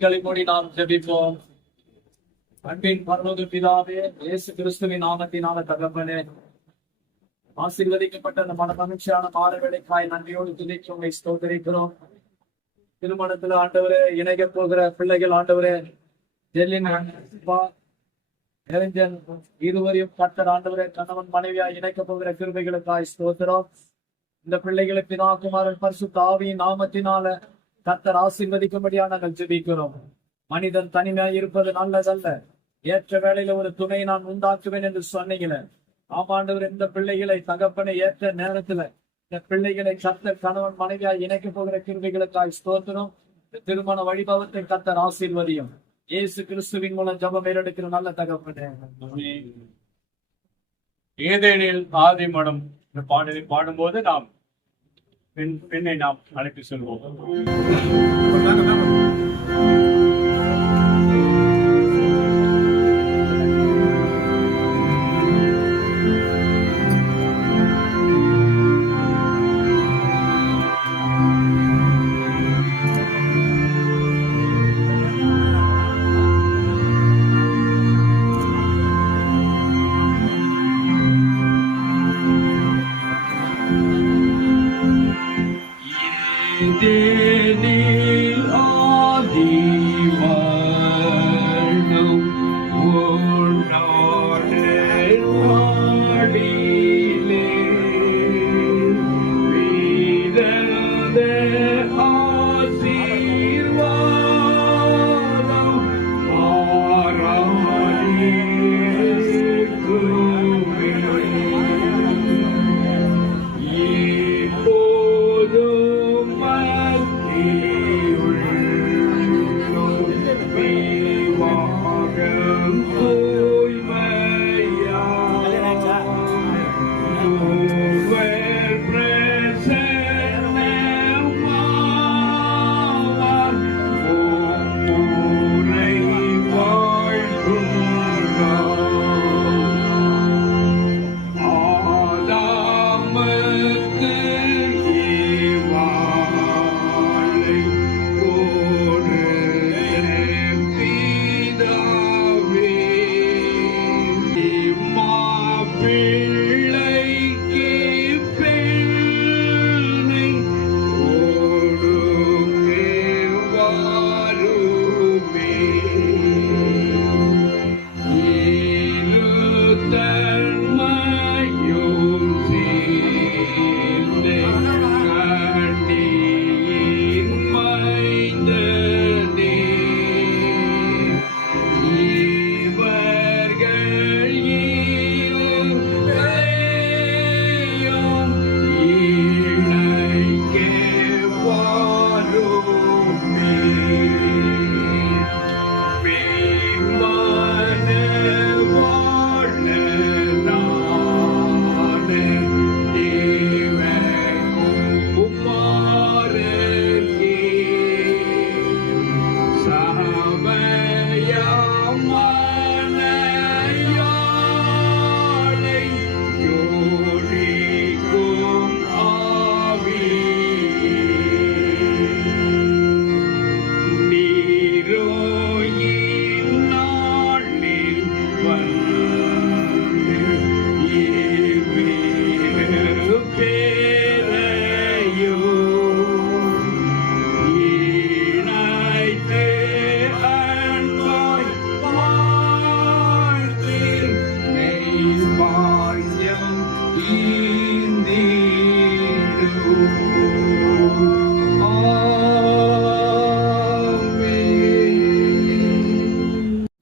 கண்களை மூடி நாம் ஜெபிப்போம். அன்பின் பரலோக பிதாவே, இயேசு கிறிஸ்துவின் நாமத்தினால தகப்பனே, ஆசீர்வதிக்கப்பட்ட அந்த மன மகிழ்ச்சியான மாறவேளைக்காய் நன்றியோடு துதித்து உங்களை ஸ்தோத்திரிக்கிறோம். திருமணத்துல ஆண்டவரே இணைக்க போகிற பிள்ளைகள் ஆண்டவரே நிரஞ்சன் இருவரையும் கர்த்தர் ஆண்டவரே கணவன் மனைவியா இணைக்க போகிற கிருபைகளுக்காய் ஸ்தோத்திரம். இந்த பிள்ளைகளை பிதா குமாரன் பரிசுத்த ஆவியின் நாமத்தினால கர்த்தர் ஆசீர்வதிக்கும்படியா நாங்கள் ஜெபிக்கிறோம். மனிதன் தனிமையாய் இருப்பது நல்லதல்ல, ஏற்ற வேளையில ஒரு துணை நான் உண்டாக்குவேன் என்று சொன்னீங்களே. ஆமாண்டவர், இந்த பிள்ளைகளை தகப்பனை ஏற்ற நேரத்துல இந்த பிள்ளைகளை கர்த்தர் கணவன் மனைவியாய் இணைக்க போகிற கிருபைகளுக்காய் ஸ்தோத்திரம். திருமண வழிபாவத்தை கர்த்தர் ஆசீர்வதியும். இயேசு கிறிஸ்துவின் மூலம் ஜெபம் ஏறெடுக்கிற நல்ல தகப்பனே. ஏதேனில் ஆதி மடம் பாடலை பாடும்போது நாம் பெண்ணை நாம் அழைத்து செல்வோம்.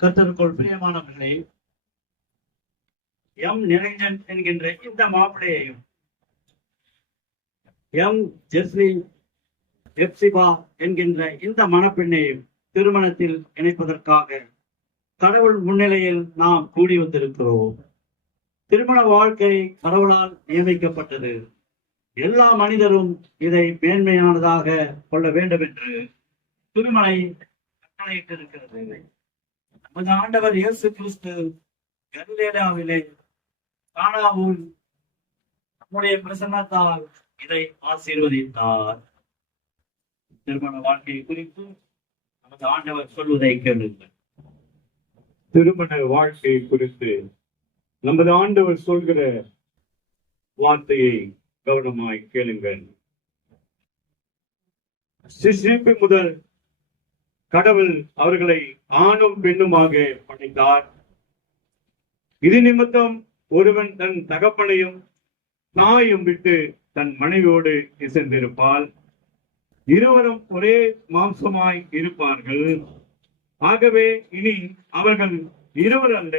கர்த்தருக்குள் பிரியமானவர்களே, எம் நிரஞ்சன் என்கின்ற இந்த மாப்பிள்ளையையும் எம் ஜெஸ்லி எப்சிபா என்கின்ற இந்த மணப்பெண்ணையும் திருமணத்தில் இணைப்பதற்காக கடவுள் முன்னிலையில் நாம் கூடி வந்திருக்கிறோம். திருமண வாழ்க்கை கடவுளால் நியமிக்கப்பட்டது. எல்லா மனிதரும் இதை மேன்மையானதாக கொள்ள வேண்டும் என்று திருமணை கட்டளையிட்டிருக்கிறது. நமது ஆண்டவர் இயேசு கிறிஸ்து கலிலேயாவிலே கானாவில் நம்முடைய பிரசன்னத்தால் இதை ஆசீர்வதித்தார். திருமண வாழ்க்கை குறித்து நமது ஆண்டவர் சொல்வதை கேளுங்கள். திருமண வாழ்க்கை குறித்து நமது ஆண்டவர் சொல்கிற வார்த்தையை கவனமாய் கேளுங்கள். சிசிபி முதல் கடவுள் அவர்களை ஆணும் பெண்ணுமாக படைத்தார். இது நிமித்தம் ஒருவன் தன் தகப்பனையும் தாயும் விட்டு தன் மனைவியோடு இசைந்திருப்பால் இருவரும் ஒரே மாம்சமாய் இருப்பார்கள். ஆகவே இனி அவர்கள் இருவர் அல்ல,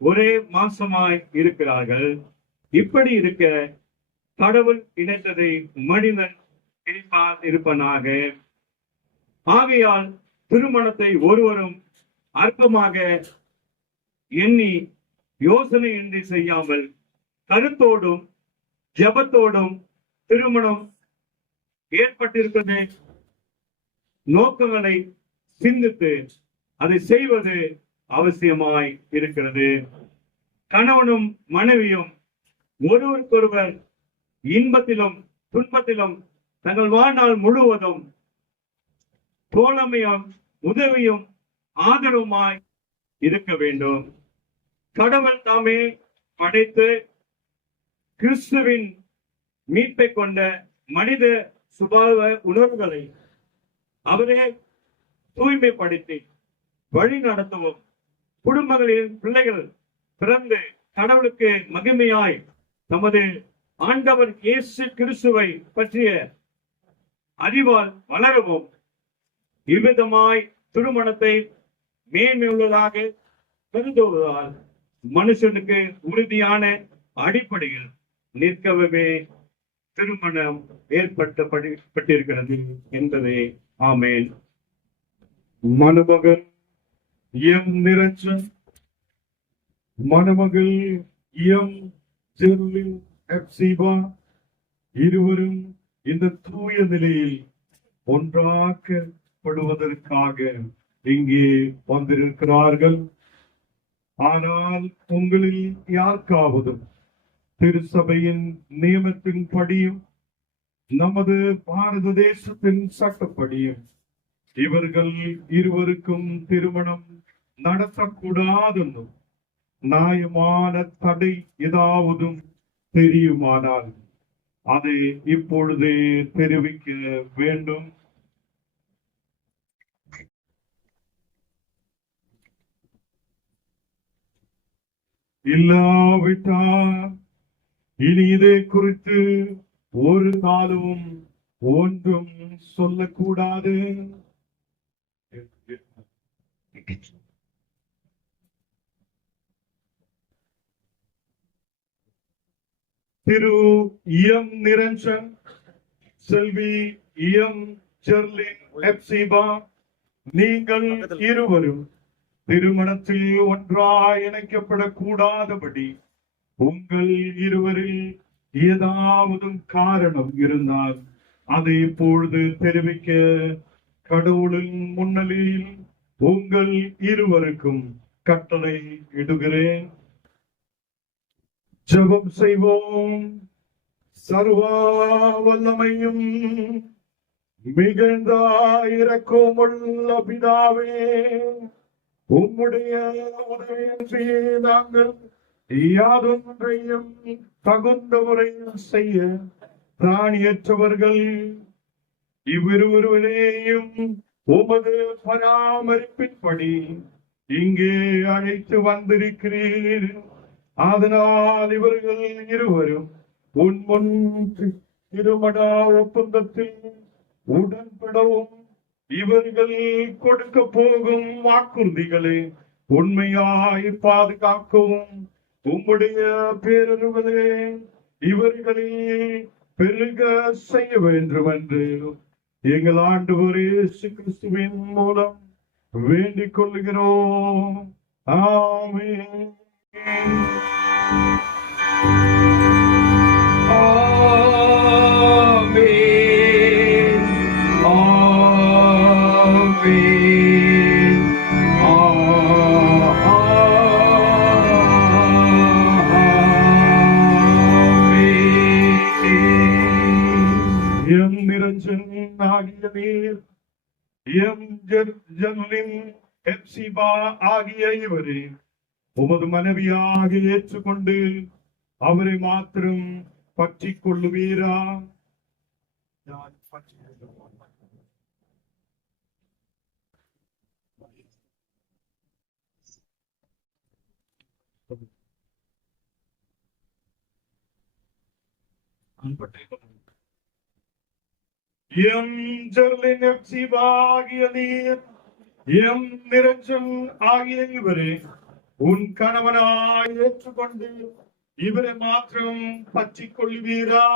ஒரே மாம்சமாய் இருக்கிறார்கள். இப்படி இருக்க கடவுள் இணைத்ததை மனிதன் பிரிப்பால் இருப்பனாக. ஆகையால் திருமணத்தை ஒருவரும் அற்பமாக எண்ணி யோசனையின்றி செய்யாமல் கருத்தோடும் ஜபத்தோடும் திருமணம் ஏற்பட்டிருப்பது நோக்கங்களை சிந்தித்து அதை செய்வது அவசியமாய் இருக்கிறது. கணவனும் மனைவியும் ஒருவருக்கொருவர் இன்பத்திலும் துன்பத்திலும் தங்கள் வாழ்நாள் முழுவதும் தோழமையும் உதவியும் ஆதரவுமாய் இருக்க வேண்டும். கடவுள் தாமே படைத்து கிறிஸ்துவின் மீட்பை கொண்ட மனித சுபாவ உணர்வுகளை அவரே தூய்மைப்படுத்தி வழி நடத்தவும் குடும்பங்களின் பிள்ளைகள் பிறந்து கடவுளுக்கு மகிமையாய் தமது ஆண்டவர் இயேசு கிறிஸ்துவை பற்றிய அறிவால் வளரவும் இவ்விதமாய் திருமணத்தை மேன்மையுள்ளதாக கருதுவதால் மனுஷனுக்கு உறுதியான அடிப்படையில் நிற்கவே திருமணம் ஏற்பட்டிருக்கிறது என்பதே. ஆமேன். மணமகன் எம் நிரஞ்சன், மணமகள் எம் ஜெருலின் எப்சிபா இருவரும் இந்த தூய நிலையில் ஒன்றாக்கப்படுவதற்காக இங்கே வந்திருக்கிறார்கள். ஆனால் உங்களில் யாருக்காவதும் திருச்சபையின் நியமத்தின் படியும் நமது பாரத தேசத்தின் சட்டப்படியும் இவர்கள் இருவருக்கும் திருமணம் நடத்தக்கூடாதென்னும் நியாயமான தடை ஏதாவதும் தெரியுமானால் அதை இப்பொழுதே தெரிவிக்க வேண்டும். இல்லாவிட்டால் இனி இதை குறித்து ஒரு காலமும் ஒன்றும் சொல்லக்கூடாது. திரு எம் நிரஞ்சன், செல்வி எம் ஜெர்லின் எப்சிபா, நீங்கள் இருவரும் திருமணத்தில் ஒன்றாய் இணைக்கப்படக்கூடாதபடி உங்கள் இருவரில் ஏதாவது காரணம் இருந்தால் அதை இப்பொழுது தெரிவிக்க கடவுளின் முன்னிலையில் உங்கள் இருவருக்கும் கட்டளை இடுகிறேன். ஜெபம் செய்வோம். சர்வா வல்லமையும் மிகுந்த இரக்கமுள்ள பிதாவே, உம்முடைய உதவியின்றி நாங்கள் யாதொன்றையும் தகுந்த முறையில் செய்ய திராணியற்றவர்கள். இவ்விருவரையும் உமது பராமரிப்பின்படி இங்கே அழைத்து வந்திருக்கிறீர். அதனால் இவர்கள் இருவரும் உன் திருமண ஒப்பந்தத்தில் உடன்படவும் இவர்கள் கொடுக்க போகும் வாக்குறுதிகளை உண்மையாய் பாதுகாக்கவும் உம்முடைய பேரருவலே இவர்களை பெருக செய்ய வேண்டும் என்று எங்கள் ஆண்டவர் இயேசு கிறிஸ்துவின் மூலம் வேண்டிக் கொள்கிறோம். ஆமென். எம் நிரஞ்சன் ஆகிய நீர் எம் ஜெர்லின் எப்சிபா ஆகிய இவரே உமது மனைவியாக ஏற்றுக்கொண்டு அவரை மாத்திரம் பற்றிக் கொள்ளுவீரா? எம் ஜெர்லின் எப்சிபா ஆகிய நீர் எம் நிரஞ்சன் ஆகிய இவரே உன் கணவனாய் ஏற்றுக்கொண்டு இவரை மாத்திரம் பற்றிக் கொள்வீரா?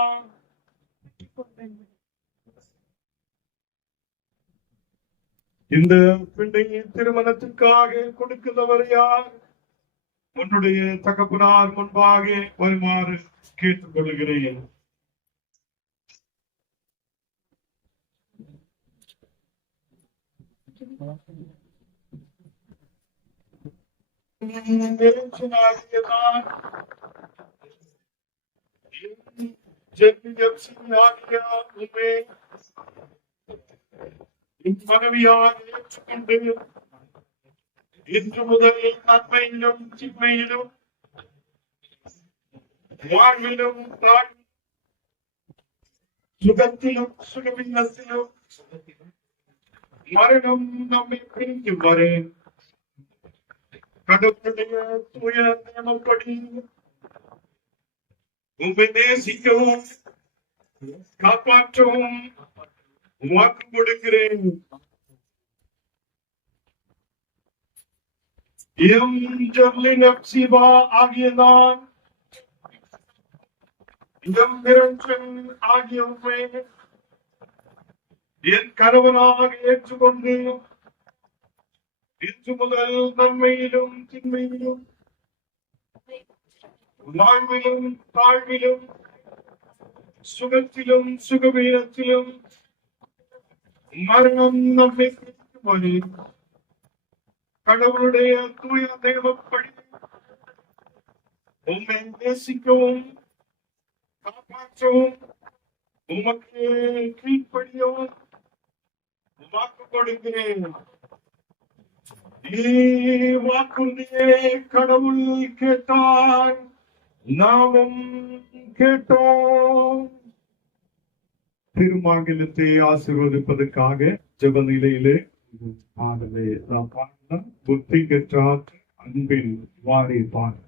இந்த பெண்ணை திருமணத்துக்காக கொடுக்கிறவர் யார்? உன்னுடைய தகப்பனார் முன்பாக வருமாறு கேட்டுக் கொள்கிறேன். மனைவியாக ஏற்றுக்கொண்டு இன்று முதல் நன்மையிலும் சின்மையிலும் வாழ்விலும் சுகத்திலும் சுகவீனத்திலும் மரணம் நம்மை பிரிக்கும் வரை கடவுளுடைய தூய நியமப்படி உம்மை நேசிக்கவும் காப்பாற்றவும் வாக்கு கொடுக்கிறேன். எம் ஜெர்லின் எப்சிபா ஆகிய நான் எம் நிரஞ்சன் ஆகிய உம்மை என் கணவனாக ஏற்றுக்கொண்டு இன்று முதல் நன்மையிலும் திண்மையிலும் வாழ்விலும் தாழ்விலும் சுகத்திலும் சுகவீனத்திலும் மரணம் நம்மை பிரிக்கும்போது கடவுளுடைய தூய தெய்வப்படி உம்மை நேசிக்கவும் காப்பாற்றவும் உமக்கு கீழ்ப்படியவும் வாக்கு கொடுக்கிறேன். வாக்குறுதியே கடவுள் கேட்டார், நாமும் கேட்டோம். திருமாங்கலத்தை ஆசீர்வதிப்பதற்காக ஜெப நிலையிலே புத்தி கற்றார் அன்பில் வாரிப்பார்.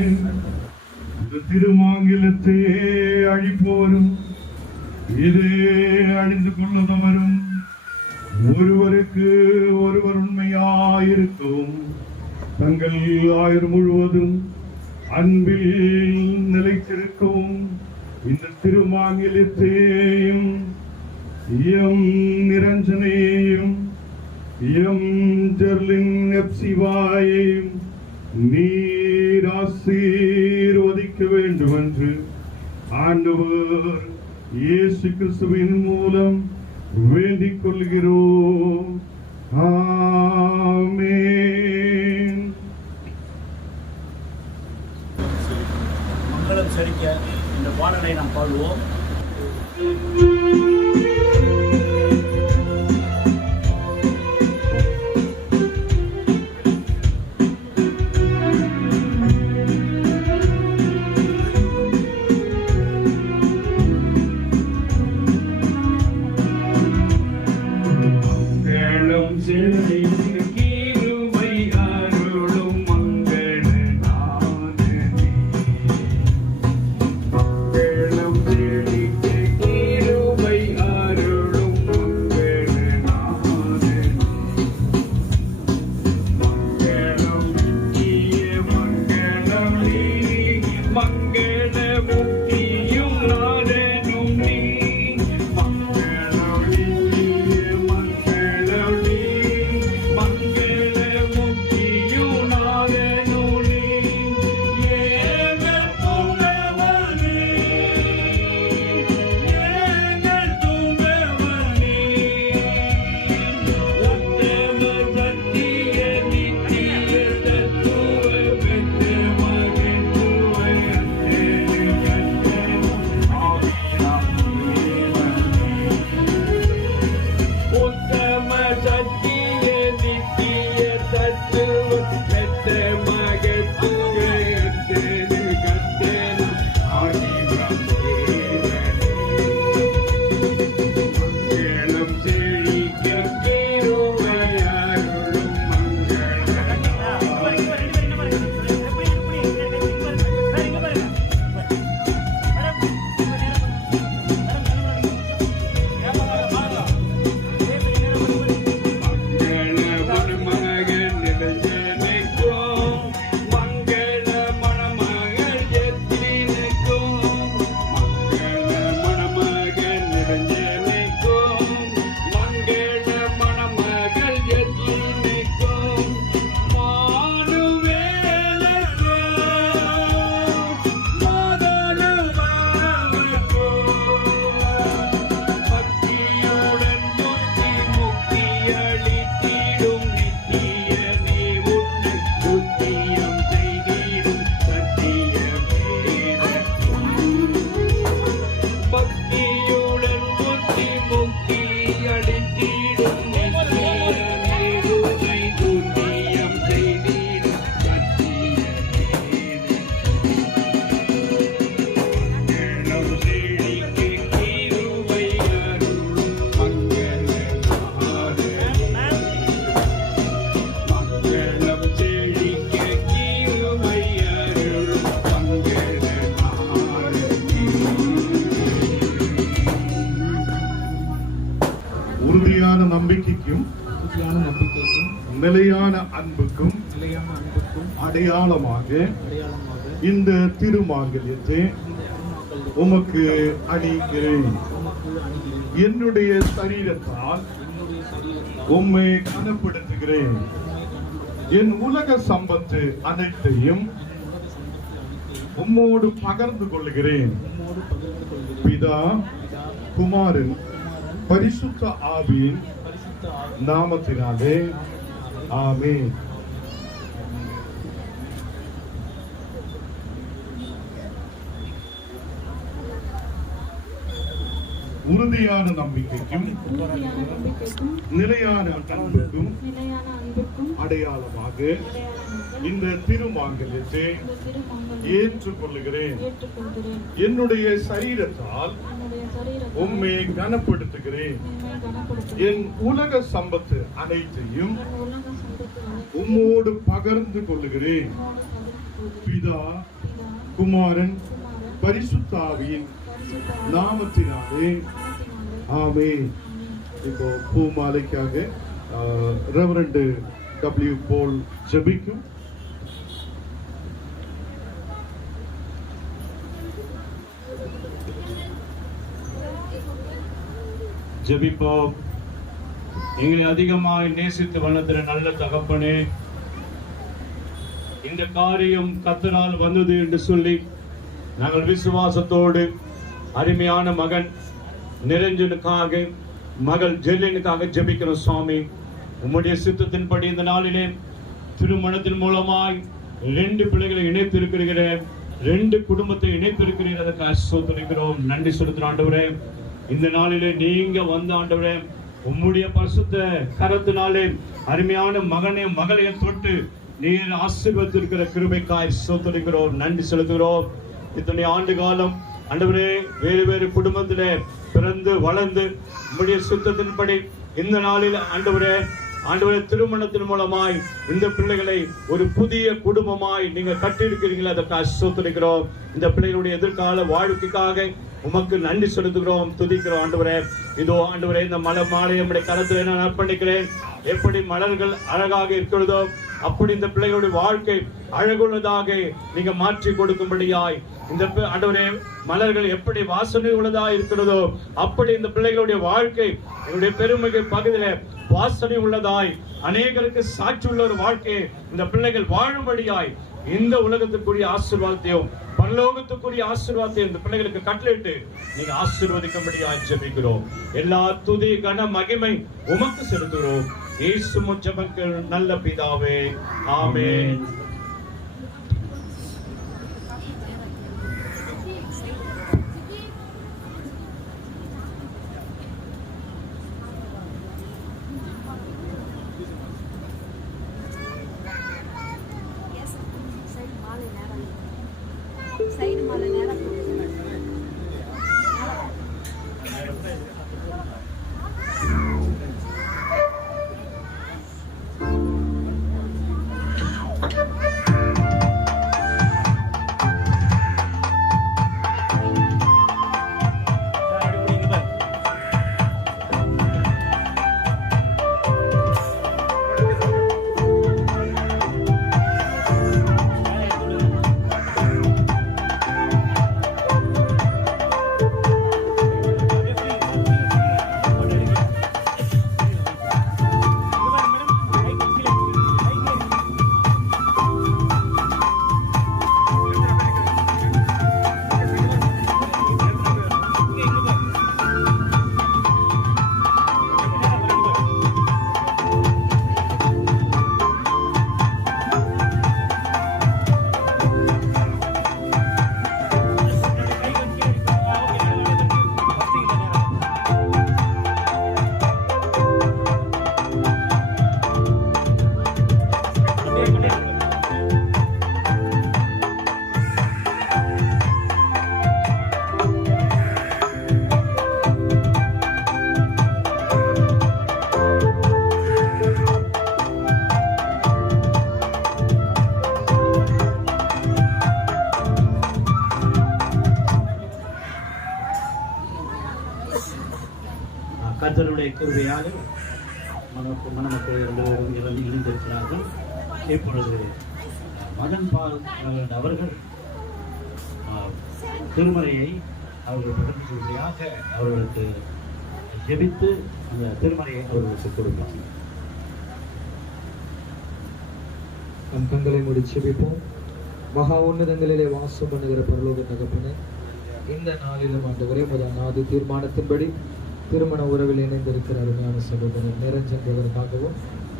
இந்த திருமாங்கிலத்தை அழிப்பவரும் இதே அழிந்து கொள்ளுதவரும் ஒருவருக்கு ஒருவர் உண்மையாயிருக்கவும் தங்கள் ஆயுர் முழுவதும் அன்பில் நிலைத்திருக்கவும் இந்த திருமாங்கிலத்தையும் எம் நிரஞ்சனையும் எம் ஜெர்லின் எப்சிவாயையும் நீர் ஆசீர்வதிக்க வேண்டும் என்று ஆண்டவர் இயேசு கிறிஸ்துவின் மூலம் வேண்டிக் கொள்கிறோம். ஆமென். மங்களம் செழிக்க இந்த பாடலை நாம் பாடுவோம். உறுதியான நம்பிக்கைக்கும் நிலையான அன்புக்கும் அடையாளமாக இந்த திருமாங்கல்யத்தை உமக்கு அணிகிறேன். என்னுடைய சரீரத்தால் உம்மை கனப்படுத்துகிறேன். என் உலக சம்பத்து அனைத்தையும் உம்மோடு பகிர்ந்து கொள்கிறேன். பிதா, குமாரன், பரிசுத்த ஆவியின் நாமத்தினாலே ஆமென். உறுதியான நம்பிக்கைக்கும் நிலையான அன்புக்கும் அடையாளமாக இந்த திருமாங்கல்யத்தை ஏற்றுக்கொள்ளுகிறேன். என்னுடைய சரீரத்தால் உம்மை கனப்படுத்துகிறேன். என் உலக சம்பத்து அனைத்தையும் உம்மோடு பகிர்ந்து கொள்ளுகிறேன். பிதா குமாரன் பரிசுத்தாவியின் நாமத்தினாலே ஆமென். இப்போ பூமாலைக்காக ரெவரண்ட் W. போல் ஜெபிக்கும். ஜெபிப்போம். எங்களை அதிகமாக நேசித்து வளர்த்துற நல்ல தகப்பனே, இந்த காரியம் கர்த்தரால் வந்தது என்று சொல்லி நாங்கள் விசுவாசத்தோடு அருமையான மகன் நிரஞ்சனுக்காக மகள் ஜெல்லினுக்காக ஜெபிக்கிறோம் சுவாமி. உம்முடைய சித்தத்தின்படி இந்த நாளிலே திருமணத்தின் மூலமாய் 2 பிள்ளைகளை இணைத்திருக்கிறீர்கள், 2 குடும்பத்தை இணைத்திருக்கிறீர்கள். அதற்கு ஆசீர்வதிக்கிறோம், நன்றி செலுத்துகிறோம் ஆண்டவரே. இந்த நாளிலே நீங்க வந்த ஆண்டவரே, உம்முடைய பரிசுத்த கரத்தினாலே அருமையான மகனையும் மகளையும் தொட்டு நீர் ஆசீர்வதித்திருக்கிற கிருபைக்காய் ஸ்தோத்திரிக்கிறோம், நன்றி செலுத்துகிறோம். இத்தனை ஆண்டு காலம் ஆண்டவரே வேறு வேறு குடும்பத்திலே பிறந்து வளர்ந்து உம்முடைய சுத்தத்தின்படி இந்த நாளில் ஆண்டவரே திருமணத்தின் மூலமாய் இந்த பிள்ளைகளை ஒரு புதிய குடும்பமாய் நீங்க கட்டியிருக்கிறீங்களா, அதற்கு ஸ்தோத்திரிக்கிறோம். இந்த பிள்ளைகளுடைய எதிர்கால வாழ்க்கைக்காக உமக்கு நன்றி செலுத்துகிறோம், துதிக்கிறோம் ஆண்டவரே. இதோ ஆண்டவரே, இந்த மலர் மாலை நம்முடைய கருத்துல நான் அர்ப்பணிக்கிறேன். எப்படி மலர்கள் அழகாக இருக்கிறதோ அப்படி இந்த பிள்ளைகளுடைய வாழ்க்கை அழகுள்ளதாக நீங்க மாற்றி கொடுக்கும்படியாய், இந்த ஆண்டவரே மலர்கள் எப்படி வாசனை உள்ளதாக இருக்கிறதோ அப்படி இந்த பிள்ளைகளுடைய வாழ்க்கை என்னுடைய பெருமிகு பகுதியில வாசனை உள்ளதாய் அநேகருக்கு சாட்சி உள்ள ஒரு வாழ்க்கையை இந்த பிள்ளைகள் வாழும்படியாய் இந்த உலகத்துக்குரிய ஆசீர்வாதத்தையும் பரலோகத்துக்குரிய ஆசீர்வாதத்தையும் இந்த பிள்ளைகளுக்கு கட்டளையிட்டு நீங்க ஆசீர்வதிக்கும்படியாய் ஜெபிக்கிறோம். எல்லா துதி கன மகிமை உமக்கு செலுத்துகிறோம். இயேசு ஜெபங்கள் நல்ல பிதாவே, ஆமென். சைடு மாலை நேரம் கர்த்தருடைய கிருபையாக மணமக்கள் எல்லோரும் இணைந்திருக்கிறார்கள். இப்பொழுது மதன் பால் அவர்கள் திருமறையை அவர்கள் தொடர்ச்சியாக அவர்களுக்கு ஜெபித்து அந்த திருமறையை அவர்களுக்கு கொடுப்பாங்க. நம் கண்களை மூடி ஜெபிப்போம். மகா உன்னதங்களிலே வாசம் பண்ணுகிற பரலோக தகப்பனே, இந்த நாளிலும் ஆண்டவரே முதலாவது தீர்மானத்தின்படி திருமண உறவில் இணைந்திருக்கிற அருமையான சகோதரர் நிரஞ்சன் என்பதற்காகவும்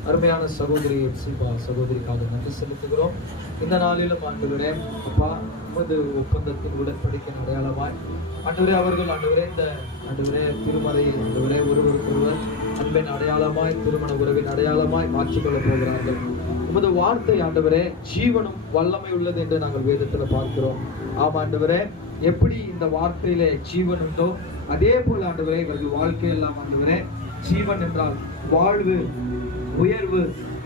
அருமையான சகோதரி சில்பா சகோதரிக்காக நன்றி செலுத்துகிறோம். இந்த நாளிலும் ஆண்டவரே அப்பா உமது ஒப்பந்தத்தின் உடன்படிக்கையின் அடையாளமாய் ஆண்டவரே அவர்கள் ஆண்டவரே இந்த ஆண்டவரே திருமறையை ஆண்டவரே ஒருவருக்கொருவர் அன்பின் அடையாளமாய் திருமண உறவின் அடையாளமாய் மாற்றிக்கொள்ள போகிறார்கள். உமது வார்த்தை ஆண்டவரே ஜீவனும் வல்லமை உள்ளது என்று நாங்கள் வேதத்துல பார்க்கிறோம். ஆமா ஆண்டவரே, எப்படி இந்த வார்த்தையில ஜீவன் உண்டோ அதே போல ஆண்டவரே இவர்கள் வாழ்க்கையெல்லாம் ஆண்டவரே ஜீவன் என்றால் வாழ்வு, உயர்வு,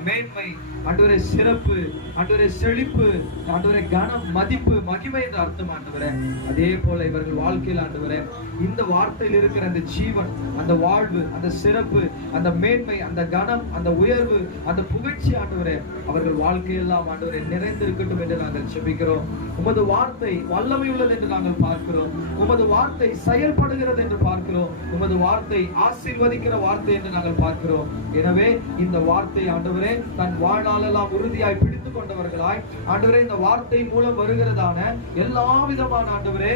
மேன்மை, ஆண்டவரே சிறப்பு, ஆண்டவரே செழிப்பு, ஆண்டவரே கனம், மதிப்பு, மகிமை என்ற அர்த்தம் ஆண்டவரே. அதே போல இவர்கள் வாழ்க்கையில் ஆண்டவரே இந்த வார்த்தையில் இருக்கிற அந்த ஜீவன், அந்த வாழ்வு, அந்த சிறப்பு, அந்த மேன்மை, அந்த கனம், அந்த உயர்வு, அந்த புகழ்ச்சி ஆண்டவரே அவர்கள் வாழ்க்கையெல்லாம் ஆண்டவரே நிறைந்திருக்கட்டும் என்று நாங்கள் ஜெபிக்கிறோம். உமது வார்த்தை வல்லமை உள்ளது என்று நாங்கள் பார்க்கிறோம். உமது வார்த்தை செயல்படுகிறது என்று பார்க்கிறோம். உமது வார்த்தை ஆசீர்வதிக்கிற வார்த்தை என்று நாங்கள் பார்க்கிறோம். எனவே இந்த வார்த்தை ஆண்டவரே தன் வாழ்நாளெல்லாம் உறுதியாய் பிடித்துக் கொண்டவர்களாய் ஆண்டவரே இந்த வார்த்தை மூலம் வருகிறதான எல்லா விதமான ஆண்டவரே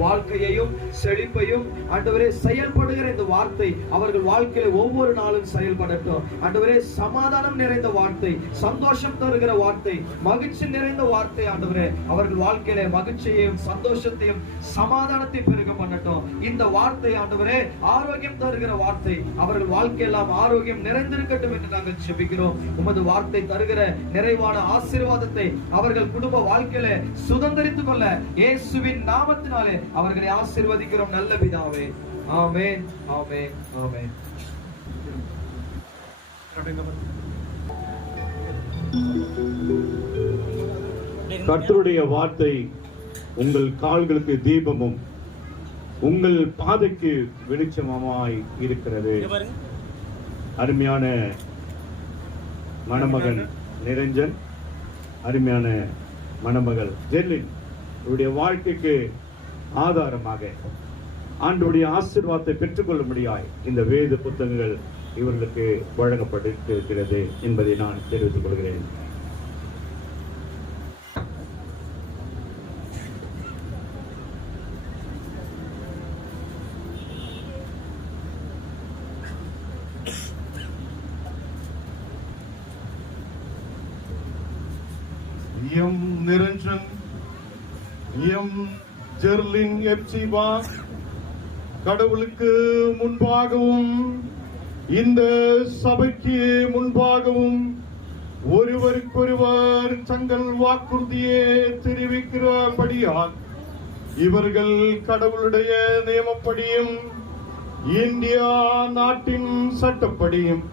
வாழ்க்கையையும் செழிப்பையும் ஆண்டவரே செயல்படுகிற இந்த வார்த்தை அவர்கள் வாழ்க்கையில ஒவ்வொரு நாளும் செயல்படட்டும். ஆண்டவரே சமாதானம் நிறைந்த வார்த்தை, சந்தோஷம் தருகிற வார்த்தை, மகிழ்ச்சி நிறைந்த வார்த்தை ஆண்டவரே அவர்கள் வாழ்க்கையில மகிழ்ச்சியையும் சந்தோஷத்தையும் சமாதானத்தை பெருக பண்ணட்டும். இந்த வார்த்தை ஆண்டவரே ஆரோக்கியம் தருகிற வார்த்தை, அவர்கள் வாழ்க்கையெல்லாம் ஆரோக்கியம் நிறைந்திருக்கட்டும் என்று நாங்கள் ஜெபிக்கிறோம். உமது வார்த்தை தருகிற நிறைவான ஆசீர்வாதத்தை அவர்கள் குடும்ப வாழ்க்கையில சுதந்திரித்துக் கொள்ள இயேசுவின் நாமத்தினாலே அவர்களை ஆசீர்வதிக்கிறோம் நல்ல பிதாவே. ஆமென், ஆமென், ஆமென். கர்த்தருடைய வார்த்தை உங்கள் கால்களுக்கு தீபமும் உங்கள் பாதைக்கு வெளிச்சமாய் இருக்கிறது. அருமையான மணமகன் நிரஞ்சன், அருமையான மணமகள் ஜெர்லின் இவருடைய வாழ்க்கைக்கு ஆதாரமாக ஆண்டவருடைய ஆசீர்வாதத்தை பெற்றுக்கொள்ள முடியாய் இந்த வேத புத்தகங்கள் இவர்களுக்கு வழங்கப்பட்டிருக்கிறது என்பதை நான் தெரிவித்துக் கொள்கிறேன். எம் நிரஞ்சன், எம் ஜெர்லின் எப்சிபா கடவுளுக்கு முன்பாகவும் இந்த சபைக்கு முன்பாகவும் ஒருவருக்கொருவர் தங்கள் வாக்குறுதியை தெரிவிக்கிறபடியால் இவர்கள் கடவுளுடைய நியமப்படியும் இந்தியா நாட்டின் சட்டப்படியும்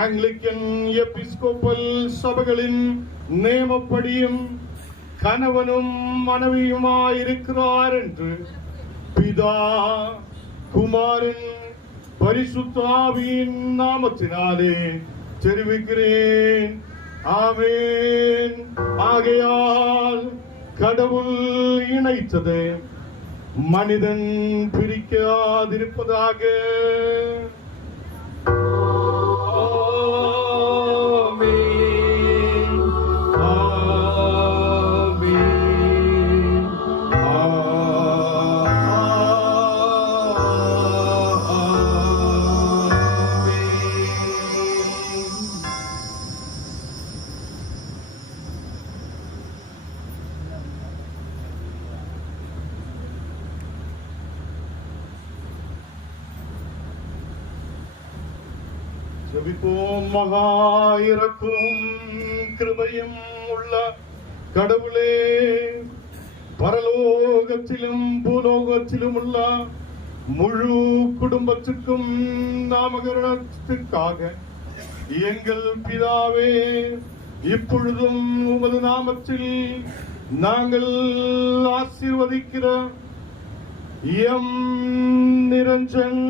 ஆங்கிலிக்கன் எபிஸ்கோப்பல் சபைகளின் நியமப்படியும் கணவனும் மனைவியுமாயிருக்கிறார் என்று பிதா குமாரன் பரிசுத்த ஆவியின் நாமத்தினாலே தெரிவிக்கிறேன். ஆமென். ஆகையால் கடவுள் இணைத்தது மனிதன் பிரிக்காதிருப்பதாக. ஜெபிப்போம். மகா இரக்கும் கிருபையும் உள்ள கடவுளே, பரலோகத்திலும் பூலோகத்திலும் உள்ள முழு குடும்பத்துக்கும் நாமகரணத்துக்காக எங்கள் பிதாவே, இப்பொழுதும் உமது நாமத்தில் நாங்கள் ஆசீர்வதிக்கிற எம் நிரஞ்சன்,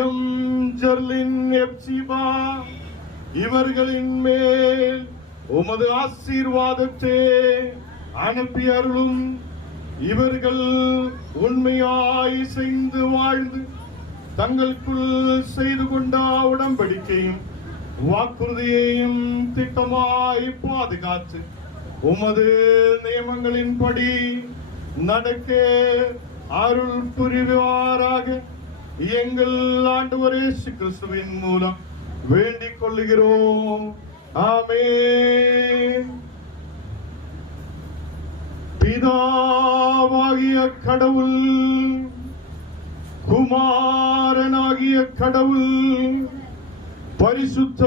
எம் ஜெர்லின் எப்சிபா இவர்களின் மேல் உமது ஆசீர்வாதத்தை அனுப்பி அருளும். இவர்கள் உண்மையாய் செய்து வாழ்ந்து தங்களுக்குள் செய்து கொண்ட உடன்படிக்கையும் வாக்குறுதியையும் திட்டமாய் பாதுகாத்து உமது நியமங்களின்படி நடக்க அருள் புரிவாராக. எங்கள் ஆண்டவர் இயேசு கிறிஸ்துவின் மூலம் வேண்டிக் கொள்ளுகிறோம். ஆமென். பிதாவாகிய கடவுள், குமாரனாகிய கடவுள், பரிசுத்த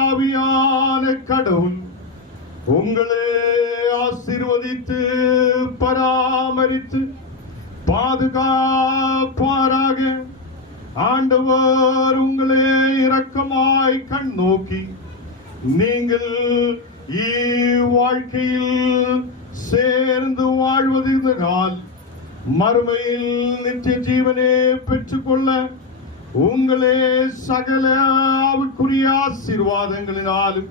ஆவியான கடவுள் உங்களை ஆசீர்வதித்து பராமரித்து பாதுகாப்பாராக. ஆண்டவர் உங்களே இரக்கமாய் கண் நோக்கி நீங்கள் இவ்வாழ்க்கையில் சேர்ந்து வாழ்வதினால் மறுமையில் நித்திய ஜீவனே பெற்றுக்கொள்ள உங்களே சகல ஆவிக்குரிய ஆசீர்வாதங்களினாலும்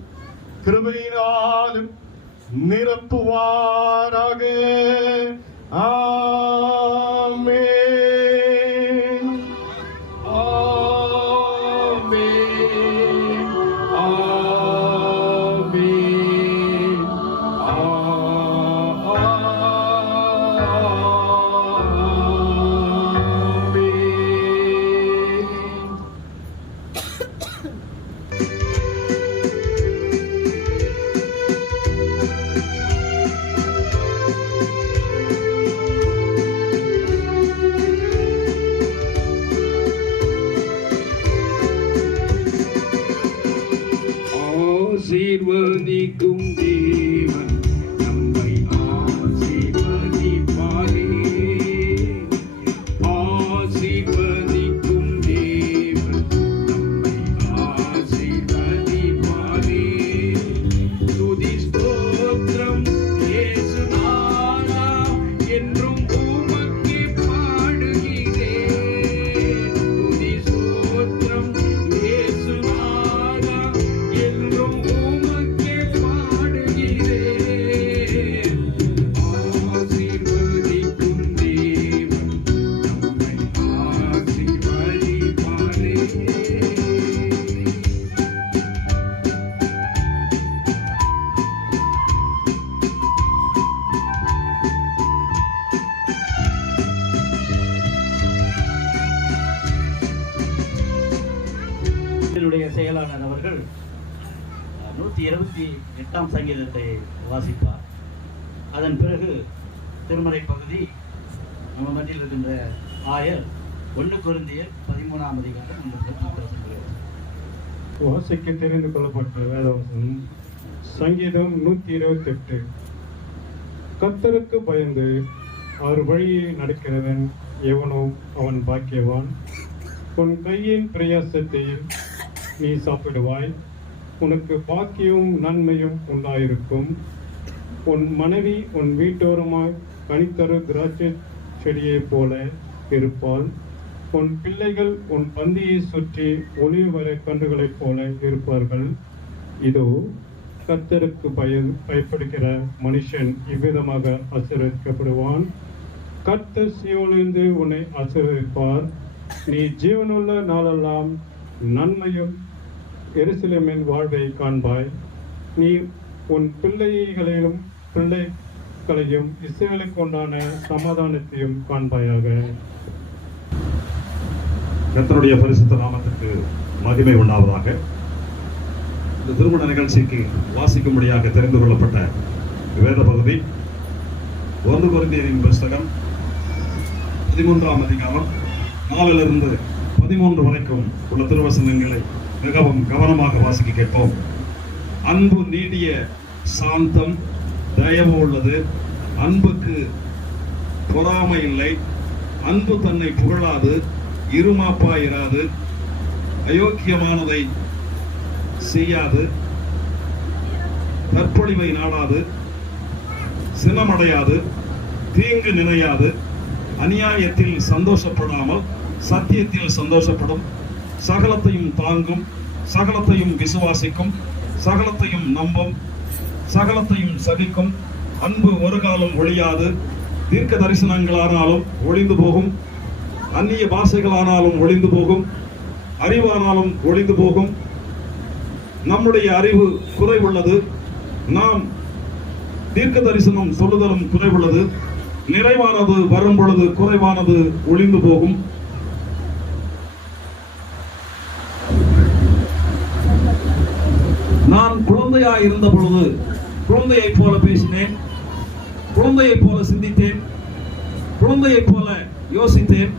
கிருபையினாலும் நிரப்புவாராக. ஆமென். ஆமென். ஆமென். ஆமென். ஆசீர்வதிக்கும் தேவன் நம்மை ஆசீர்வதிப்பாரே. ஆசீர்வதிக்கும் தேவன் நம்மை ஆசீர்வதிப்பாரே. துதி ஸ்தோத்திரம் இயேசுநாதா, என்றும் உமக்கே பாடுகிறேன். துதி ஸ்தோத்திரம் இயேசுநாதா, என்றும் உமக்கே பாடுகிறேன். ஆசீர்வதிக்கும் தேவன் நம்மை ஆசீர்வதிப்பாரே. இதனுடைய செயலாளர் அவர்கள் 128ஆம் சங்கீதத்தை வாசிப்பார். அதன் பிறகு திருமறை பகுதி நம்ம மத்தியில் இருக்கின்ற ஆயர் 1 கொரிந்தியர் 13ஆம் அதிகாரம் முதல் 3 வசனங்கள். வாசிக்க தெரிந்து கொள்ளப்பட்ட வேதவசனம் சங்கீதம் 128. கர்த்தருக்கு பயந்து அவர் வழியை நடக்கிறவன் எவனோ அவன் பாக்கியவான். உன் கையின் பிரயாசத்தில் நீ சாப்பிடுவாய், உனக்கு பாக்கியமும் நன்மையும் உண்டாயிருக்கும். உன் மனைவி உன் வீட்டோரமாய் கனித்தரு திராட்சை செடியைப் போல இருப்பாள். உன் பிள்ளைகள் உன் பந்தியை சுற்றி ஒளிவர கன்றுகளைப் போல இருப்பார்கள். இதோ கர்த்தருக்கு பயப்படுகிற மனுஷன் இவ்விதமாக ஆசீர்வதிக்கப்படுவான். கர்த்தர் சீயோனிலிருந்து உன்னை ஆசீர்வதிப்பார். நீ ஜீவனுள்ள நாளெல்லாம் நன்மையும் எருசலேமின் வாழ்வை காண்பாய். நீ உன் பிள்ளைகளையும் இஸ்ரவேலுக்கு உண்டான சமாதானத்தையும் காண்பாயாக. கர்த்தருடைய பரிசுத்த நாமத்துக்கு மகிமை உண்டாவதாக. இந்த திருமண நிகழ்ச்சிக்கு வாசிக்கும்படியாக தெரிந்து கொள்ளப்பட்ட வேத பகுதி 1 கொரிந்தியரின் புஸ்தகம் 13ஆம் அதிகாரம் 4 to 13 வரைக்கும் உள்ள திருவசனங்களை மிகவும் கவனமாக வாசிக்க கேட்போம். அன்பு நீடிய சாந்தம், தயவு உள்ளது, அன்புக்கு பொறாமை இல்லை, அன்பு தன்னை புகழாது, இருமாப்பாயிராது, அயோக்கியமானதை செய்யாது, தற்பொழிவை நாடாது, சினமடையாது, தீங்கு நினையாது, அநியாயத்தில் சந்தோஷப்படாமல் சத்தியத்தில் சந்தோஷப்படும், சகலத்தையும் தாங்கும், சகலத்தையும் விசுவாசிக்கும், சகலத்தையும் நம்பும், சகலத்தையும் சகிக்கும். அன்பு ஒரு காலம் ஒழியாது. தீர்க்க தரிசனங்களானாலும் ஒளிந்து போகும், அந்நிய பாஷைகளானாலும் ஒளிந்து போகும், அறிவானாலும் ஒளிந்து போகும். நம்முடைய அறிவு குறைவுள்ளது, நாம் தீர்க்க தரிசனம் சொல்லுதலும் குறைவுள்ளது. நிறைவானது வரும் பொழுது குறைவானது ஒளிந்து போகும். நான் குழந்தையாய் இருந்த பொழுது குழந்தையைப் போல பேசினேன், குழந்தையைப் போல சிந்தித்தேன், குழந்தையைப் போல யோசித்தேன்.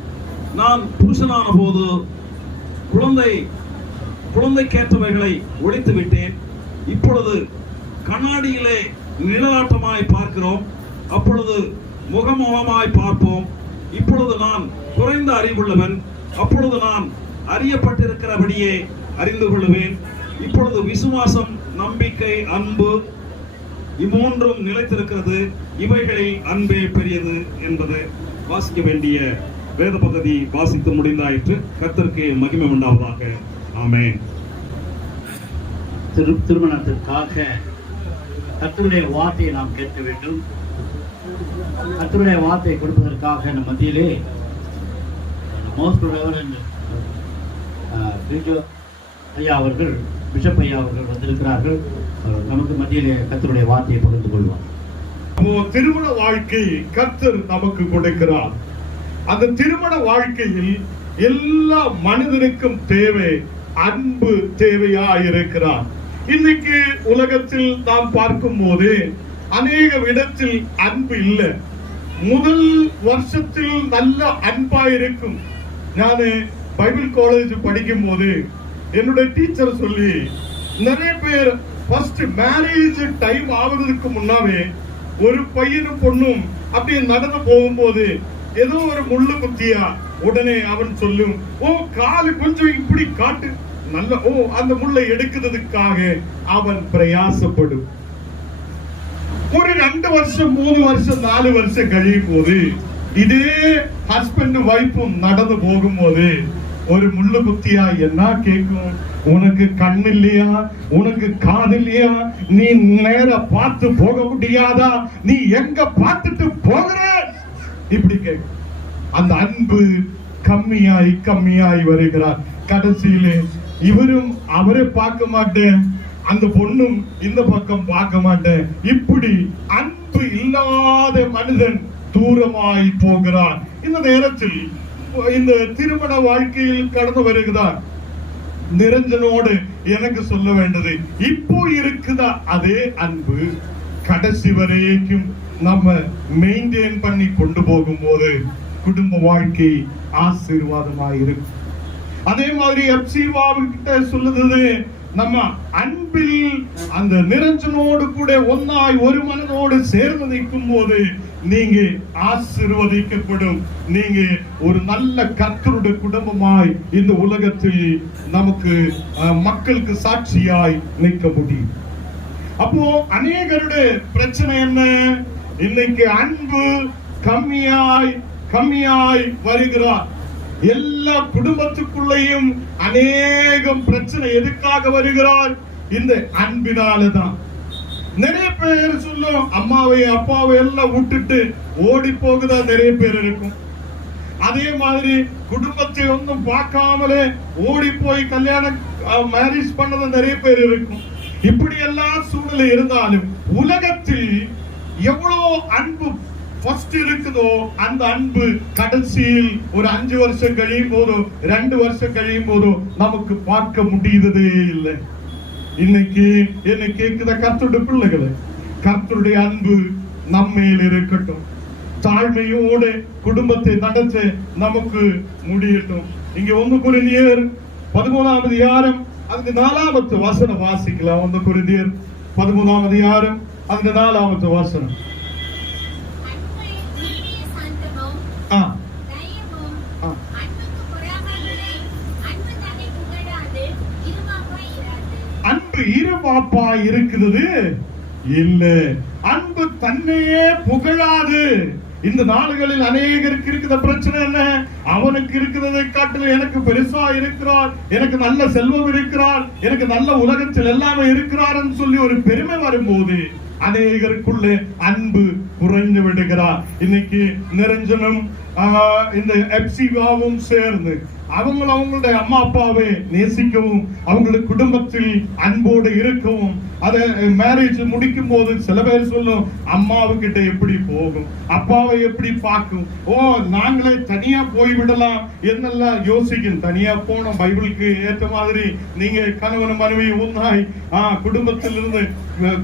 நான் புருஷனான போது குழந்தைக்கேற்றவைகளை ஒழித்து விட்டேன். இப்பொழுது கண்ணாடியிலே நிழலாட்டமாய் பார்க்கிறோம், அப்பொழுது முகமுகமாய் பார்ப்போம். இப்பொழுது நான் குறைந்த அறிவுள்ளவன், அப்பொழுது நான் அறியப்பட்டிருக்கிறபடியே அறிந்து கொள்வேன். இப்பொழுது விசுவாசம், நம்பிக்கை, அன்பு இம்மூன்றும் நிலைத்திருக்கிறது, இவைகளில் அன்பே பெரியது என்பது வாசிக்க வேண்டிய வேத பகுதி வாசித்து முடிந்தாயிற்று. கர்த்தருக்கு மகிமை உண்டாவதாக. ஆமென். திருமணத்திற்காக கர்த்தருடைய வார்த்தையை நாம் கேட்க வேண்டும். கர்த்தருடைய வார்த்தையை கொடுப்பதற்காக நம் மத்தியிலே மோஸ்ட் ரெவரண்ட் ஐயா அவர்கள், பிஷப் ஐயா அவர்கள் வந்திருக்கிறார்கள். நமக்கு மத்தியிலே கர்த்தருடைய வார்த்தையை பகிர்ந்து கொள்வார். திருமண வாழ்க்கை கர்த்தர் நமக்கு கொடுக்கிறார். அந்த திருமண வாழ்க்கையில் எல்லா மனிதனுக்கும் தேவை அன்பு தேவையா இருக்கிறார். இன்னைக்கு உலகத்தில் நாம் பார்க்கும் போது அநேக இடத்தில் அன்பு இல்லை. முதல் வருஷத்தில் நல்ல அன்பா இருக்கும். நான் பைபிள் காலேஜ் படிக்கும் போது என்னுடைய டீச்சர் சொல்லி, நிறைய பேர் ஃபர்ஸ்ட் மேரேஜ் டைம் ஆவதற்கு முன்னாவே ஒரு பையனும் பொண்ணும் அப்படியே நடந்து போகும்போது ஏதோ ஒரு முள்ளு குத்தியா உடனே அவன் சொல்லும், ஓ காலு கொஞ்சம் இப்படி காட்டு, நல்ல அந்த முள்ளை எடுக்கிறதுக்காக அவன் பிரயாசப்படும். ஒரு 2 வருஷம் 3 வருஷம் 4 வருஷம் கழியும் போது இதே ஹஸ்பண்ட் வைஃபும் நடந்து போகும்போது ஒரு முள்ளு குத்தியா என்ன கேட்கும், உனக்கு கண் இல்லையா, உனக்கு காது இல்லையா, நீ நேர பார்த்து போக முடியாதா, நீ எங்க பார்த்துட்டு போகிற, இப்படி கேட்கும். அந்த அன்பு கம்மியாய் கம்மியாய் வருகிறார். கடைசியிலே இவரும் அவரை பார்க்க மாட்டேன், அந்த பொண்ணும் இந்த பக்கம் பார்க்க மாட்டேன், இப்படி அன்பு இல்லாத மனிதன் தூரமாய் போகிறான். இந்த நேரத்தில் இந்த திருமண வாழ்க்கையில் கடந்து வருகிறார் நிரஞ்சனோடு எனக்கு சொல்ல வேண்டியது, இப்போ இருக்குதா அதே அன்பு கடைசி வரைக்கும் நம்ம மெயின்டைன் பண்ணி கொண்டு போகும்போது குடும்ப வாழ்க்கை ஆசீர்வாதமாக இருக்கும். அதே மாதிரி எப்சிவாவுக்கிட்ட சொல்லுது, நம்ம அன்பில் அந்த நிரஞ்சனோடு கூட ஒன்னாய் ஒரு மனதோடு சேர்ந்து நிற்கும் போது நீங்க ஆசீர்வதிக்கப்படும். நீங்க ஒரு நல்ல கர்த்தருடைய குடும்பமாய் இந்த உலகத்தில் நமக்கு மக்களுக்கு சாட்சியாய் நிற்க முடியும். அப்போ அநேகருடைய பிரச்சனை என்ன, இன்னைக்கு அன்பு கம்மியாய் கம்மியாய் வருகிறார். எல்லா குடும்பத்துக்குள்ளேயும் அநேகம் பிரச்சனை எதுக்காக வருகிறார், இந்த அன்பினாலதான். நிறைய பேர் சொல்லும், அம்மாவை அப்பாவை எல்லாம் விட்டுட்டு ஓடி போகுதா நிறைய பேர் இருக்கும். அதே மாதிரி குடும்பத்தை ஒன்றும் பார்க்காமலே ஓடி போய் கல்யாணம் மேரேஜ் பண்ணது நிறைய பேர் இருக்கும். இப்படி எல்லாம் சூழ்நிலை இருந்தாலும் உலகத்தில் எவ்வளவு அன்பு ஃபர்ஸ்ட் இருக்குதோ அந்த அன்பு கடைசியில் ஒரு 5 வருஷம் கழியும் போதோ 2 வருஷம் கழியும் போதோ நமக்கு பார்க்க முடியதே இல்லை. இன்னைக்கு என்ன கேட்குத கர்த்தருடைய பிள்ளைகளை, கர்த்தருடைய அன்பு நம்மையில் இருக்கட்டும். தாழ்மையோடு குடும்பத்தை நடத்த நமக்கு முடியட்டும். இங்க 1 கொரிந்தியர் 13ஆம் அதிகாரம் அதுக்கு 4வது வசனம் வாசிக்கலாம். 1 கொரிந்தியர் 13ஆம் அதிகாரம் அதுக்கு 4வது வசனம். அன்பு இருமாப்பா இருக்கிறது இல்ல, அன்பு தன்னையே புகழாது. இந்த நாடுகளில் அநேகருக்கு இருக்கிற பிரச்சனை என்ன, அவனுக்கு இருக்கிறதை காட்டிலும் எனக்கு பெருசா இருக்கிறார், எனக்கு நல்ல செல்வம் இருக்கிறார், எனக்கு நல்ல உலகத்தில் எல்லாமே இருக்கிறார் சொல்லி ஒரு பெருமை வரும்போது அநேகருக்குள்ள அன்பு குறைந்து விடுகிறார். இன்னைக்கு நிரஞ்சனும் இந்த எப்சிவாவும் சேர்ந்து அவங்களுடைய அம்மா அப்பாவை நேசிக்கவும் அவங்களுடைய குடும்பத்தில் அன்போடு இருக்கவும், அதை மேரேஜ் முடிக்கும் போது சில பேர் சொல்லும், அம்மாவுக்கிட்ட எப்படி போகும், அப்பாவை எப்படி பார்க்கும், ஓ நாங்களே தனியா போய்விடலாம் என்னெல்லாம் யோசிக்கும். தனியா போனோம், பைபிளுக்கு ஏற்ற மாதிரி நீங்க கணவன் மனைவி ஒன்னாய் குடும்பத்தில் இருந்து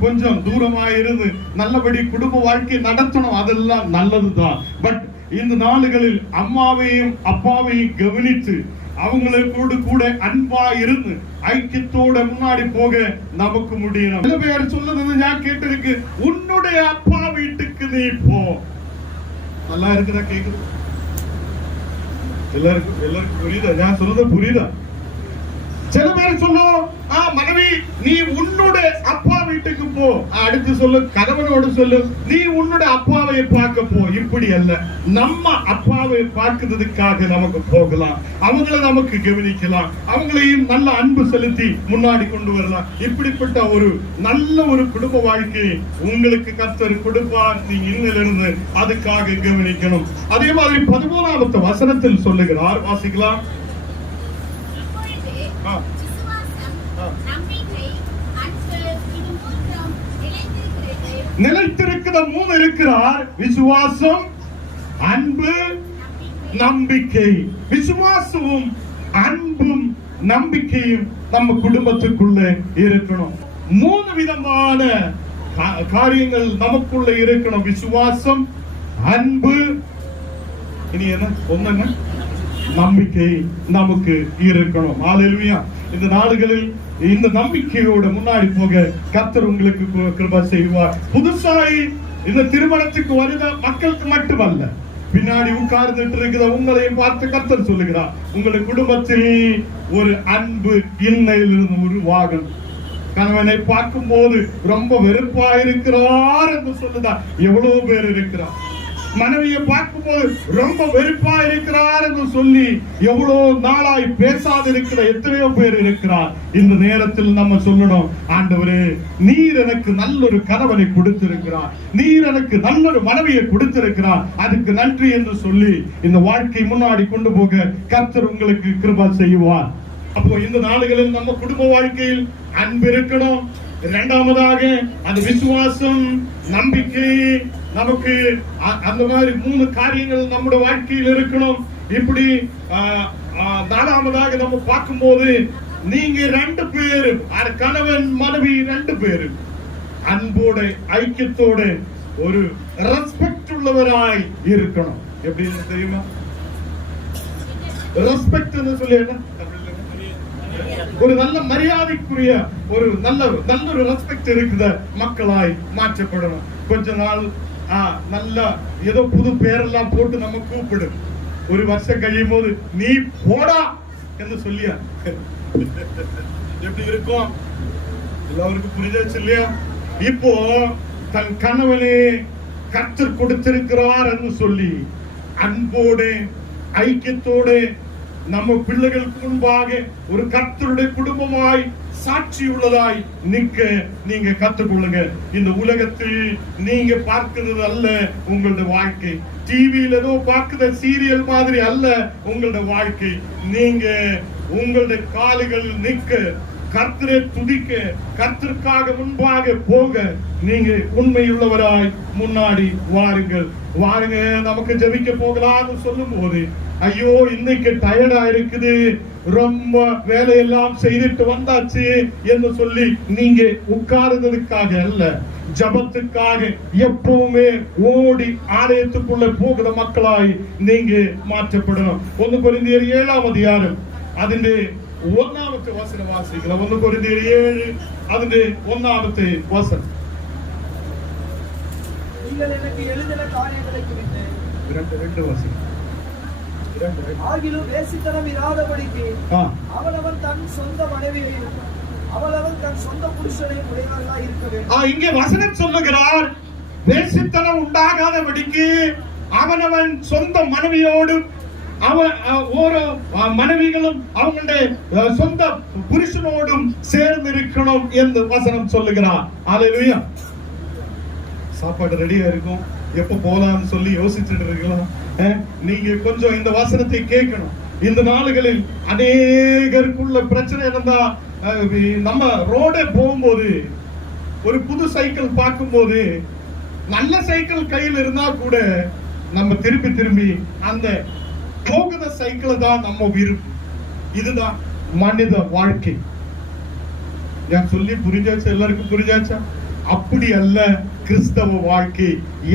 கொஞ்சம் தூரமாய் இருந்து நல்லபடி குடும்ப வாழ்க்கை நடத்தணும், அதெல்லாம் நல்லதுதான். பட் இந்த நாளுகளில் அம்மாவையும் அப்பாவையும் கவனித்து அவங்களோடு கூட அன்பா இருந்து ஐக்கியத்தோட முன்னாடி போக நமக்கு முடியும். சில பேர் சொல்லுறது நான் கேட்டிருக்கு, உன்னுடைய அப்பா வீட்டுக்கு நீ போ. நல்லா இருக்குதா கேக்குது? எல்லாருக்கும் புரியுதா? நான் சொல்றது புரியுதா? சில பேர் சொல்லுவோம், மனைவி நீ உன்னோட அப்பா வீட்டுக்கு போ. அடுத்து சொல்லு, கணவனோடு சொல்லு, நீ உன்னோட அப்பாவை பார்க்க போ. இப்படி அல்ல, நம்ம அப்பாவை பார்க்கிறதுக்காக நமக்கு போகலாம், அவங்களை நமக்கு கவனிக்கலாம், அவங்களையும் நல்ல அன்பு செலுத்தி முன்னாடி கொண்டு வரலாம். இப்படிப்பட்ட ஒரு நல்ல ஒரு குடும்ப வாழ்க்கையை உங்களுக்கு கர்த்தர் கொடுப்பார். நீ இன்னிலிருந்து அதுக்காக கவனிக்கணும். அதே மாதிரி 13வது வசனத்தில் சொல்லுகிறார், வாசிக்கலாம். நிலைத்திருக்கிற 3 இருக்கிறார்: விசுவாசம், அன்பு, நம்பிக்கை. விசுவாசமும் அன்பும் நம்பிக்கையும் நம்ம குடும்பத்துக்குள்ள இருக்கணும். 3 விதமான காரியங்கள் நமக்குள்ள இருக்கணும். விசுவாசம், அன்பு, இனி என்ன ஒண்ணு, நம்பிக்கை நமக்கு இருக்கணும். ஹல்லேலூயா. இந்த நாடுகளில் இந்த நம்பிக்கையோட முன்னாடி போக கர்த்தர் உங்களுக்கு கிருபை செய்வார். புதுசாய் இந்த திருமணத்துக்கு வருத மக்களுக்கு மட்டுமல்ல, பின்னாடி உட்கார்ந்துட்டு இருக்கிற உங்களையும் பார்த்து கர்த்தர் சொல்லுகிறார், உங்களுடைய குடும்பத்தில் ஒரு அன்பு இன்னையிலிருந்து உருவாகும். கணவனை பார்க்கும் போது ரொம்ப வெறுப்பா இருக்கிறார் என்று சொல்லுதான் எவ்வளவு பேர் இருக்கிறார். மனைவியை பார்க்கும்போது ரொம்ப வெறுப்பா இருக்கிறார் என்று சொல்லி எவ்வளவு நாளாய் பேசாது இருக்கிற எத்தனையோ பேர் இருக்கிறார். இந்த நேரத்தில் நம்ம சொல்லணும், ஆண்டவரே நீர் எனக்கு நல்ல ஒரு கணவனை கொடுத்திருக்கிறார், நீர் எனக்கு நல்ல ஒரு மனைவியை கொடுத்திருக்கிறார், அதுக்கு நன்றி என்று சொல்லி இந்த வாழ்க்கை முன்னாடி கொண்டு போக கர்த்தர் உங்களுக்கு கிருபை செய்வார். அப்போ இந்த நாடுகளில் நம்ம குடும்ப வாழ்க்கையில் அன்பு இருக்கணும். இரண்டாவதாக அந்த விசுவாசம், நம்பிக்கை நமக்கு அந்த மாதிரி 3 காரியங்கள் நம்முடைய வாழ்க்கையில் இருக்கணும். இப்படி 4வதாக நம்ம பார்க்கும்போது, நீங்க 2 பேரும், கணவன் மனைவி 2 பேரும் அன்போட ஐக்கியத்தோட ஒரு ரெஸ்பெக்ட் உள்ளவராய் இருக்கணும். எப்படி தெரியுமா? ரெஸ்பெக்ட் சொல்லி என்ன, ஒரு நல்ல மரியாதைக்குரிய ஒரு நல்ல ஒரு ரெஸ்பெக்ட் இருக்குத மக்களாய் மாற்றப்படணும். கொஞ்ச நாள் நல்ல ஏதோ புது பேரெல்லாம் போட்டு நம்ம கூப்பிடும். ஒரு வருஷம் கழியும் போது நீ போடா என்று சொல்லியா எப்படி இருக்கும்? எல்லாருக்கும் புரிஞ்சாச்சு இல்லையா? இப்போ தன் கணவனே கர்த்தர் கொடுத்திருக்கிறார் என்று சொல்லி அன்போடு ஐக்கியத்தோடு நம்ம பிள்ளைகளுக்கு முன்பாக ஒரு கர்த்தருடைய குடும்பமாய் சாட்சி உள்ளதாய் நிற்க நீங்க கத்துக்கொள்ளுங்க. இந்த உலகத்தில் நீங்க பார்க்கிறது அல்ல உங்களுடைய வாழ்க்கை, டிவியில் ஏதோ பார்க்கிற சீரியல் மாதிரி அல்ல உங்களுடைய வாழ்க்கை. நீங்க உங்களுடைய கால்கள் நிற்க, கர்த்தரை துதிக்க, கர்த்தருக்காக முன்பாக போக நீங்க உண்மையுள்ளவராய் முன்னாடி வாருங்கள். வாருங்க, நமக்கு ஜெபிக்க போகலாம்னு சொல்லும் போது, ஐயோ இன்னைக்கு டயர்டா இருக்குது, ரொம்ப வேலையெல்லாம் செய்துட்டு வந்தாச்சு என்று சொல்லி நீங்க உட்கார்ந்ததுக்காக அல்ல, ஜபத்துக்காக எப்பவுமே ஓடி ஆலயத்துக்குள்ள போகிற மக்களாய் நீங்க மாற்றப்படணும். 1 கொரிந்தியர் 7ஆம் அதிகாரம் അതിന്റെ 1ാമത്തെ വചനം വാസിക്കണം. 1 കൊരിന്ത്യർ 7 അതിന്റെ 1ാമത്തെ വചനം. நீங்கள் எனக்கு எழுதின காரியங்களை குறித்து 2 வசனம். ஆகிலும் வேசித்தனம் இராதபடிக்கு அவனவன் தன் சொந்த மனைவியையும் அவனவன் தன் சொந்த புருஷனையும் உடையவர்களாய் இருக்க வேண்டும். இங்கே வசனம் சொல்லுகிறார், வேசித்தனம் உண்டாகாதபடிக்கு அவனவன் சொந்த மனைவியோடும் ஓரோ மனைவிகளும் அவங்களுடைய சொந்த புருஷனோடும் சேர்ந்து இருக்கணும் என்று வசனம் சொல்லுகிறார். அல்லேலூயா. சாப்பாடு ரெடியா இருக்கும், எப்ப போலாம்னு சொல்லி யோசிச்சுட்டு இருக்கலாம். நீங்க கொஞ்சம் இந்த வசனத்தை கேட்கணும். இந்த நாடுகளில் அநேகருக்குள்ள பிரச்சனை என்னன்னா, நம்ம ரோடே போகும்போது ஒரு புது சைக்கிள் பார்க்கும்போது நல்ல சைக்கிள் கையில் இருந்தா கூட நம்ம திரும்பி அந்த போகிற சைக்கிளை தான் நம்ம விரும்பும். இதுதான் மனித வாழ்க்கை. நான் சொல்லி புரிஞ்சாச்சா? எல்லாருக்கும் புரிஞ்சாச்சா? அப்படி அல்ல கிறிஸ்தவ வாழ்க்கை.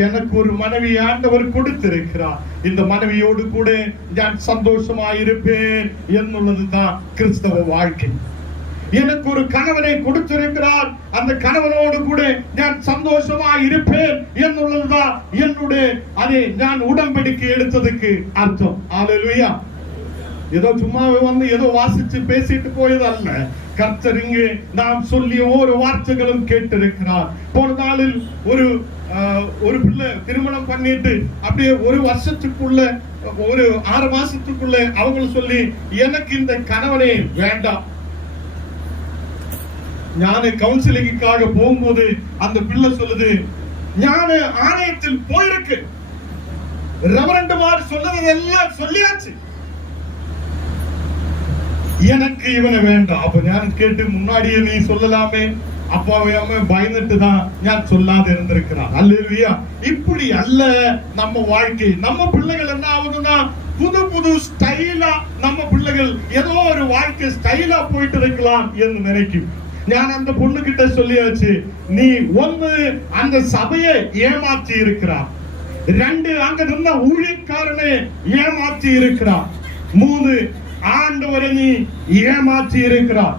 எனக்கு ஒரு மனைவி ஆண்டவர் கொடுத்திருக்கிறார், இந்த மனைவியோடு கூட நான் சந்தோஷமாயிருப்பேன் என்னுள்ளதுதான் கிறிஸ்தவ வாழ்க்கை. எனக்கு ஒரு கணவனை கொடுத்திருக்கிறார், அந்த கணவனோடு கூட நான் சந்தோஷமா இருப்பேன் என்னுள்ளதுதான் என்னுடைய அதை நான் உடன்படிக்கை எடுத்ததுக்கு அர்த்தம். அல்லேலூயா. ஏதோ சும்மாவே வந்து ஏதோ வாசிச்சு பேசிட்டு போயது அல்ல. கர்த்தர் இங்கே நாம் சொல்லிய ஒவ்வொரு வார்த்தைகளும் கேட்டிருக்கிறார். போன நாளில் ஒரு பிள்ளை திருமணம் பண்ணிட்டு அப்படியே ஒரு வருஷத்துக்குள்ள ஒரு 6 மாசத்துக்குள்ள அவங்க சொல்லி எனக்கு இந்த கணவனே வேண்டாம். ஞான கவுன்சிலிங்காக போகும்போது அந்த பிள்ளை சொல்லுது, ஞான ஆணையத்தில் போயிருக்கு, ரெவரண்டுமார் சொன்னது எல்லாம் சொல்லியாச்சு, எனக்கு இவனை வேண்டாம். அப்ப ஞான் கேட்டு முன்னாடியே நீ சொல்லலாமே, அப்பாவையாம பயந்துட்டு தான் ஞான் சொல்லாத இருந்திருக்கிறான். அல்லேலூயா. இப்படி அல்ல நம்ம வாழ்க்கை. நம்ம பிள்ளைகள் என்ன ஆகுதுன்னா புது ஸ்டைலா நம்ம பிள்ளைகள் ஏதோ ஒரு வாழ்க்கை ஸ்டைலா போயிட்டு இருக்கலாம் என்று நினைக்கும். நான் அந்த பொண்ணு கிட்ட சொல்லியாச்சு, நீ ஒன்னு அந்த சபையை ஏமாற்றி இருக்கிறார், 2 அங்க இருந்த ஊழியக்காரனை ஏமாற்றி இருக்கிறார், 3 ஆண்டவரை நீ ஏமாற்றி இருக்கிறார்.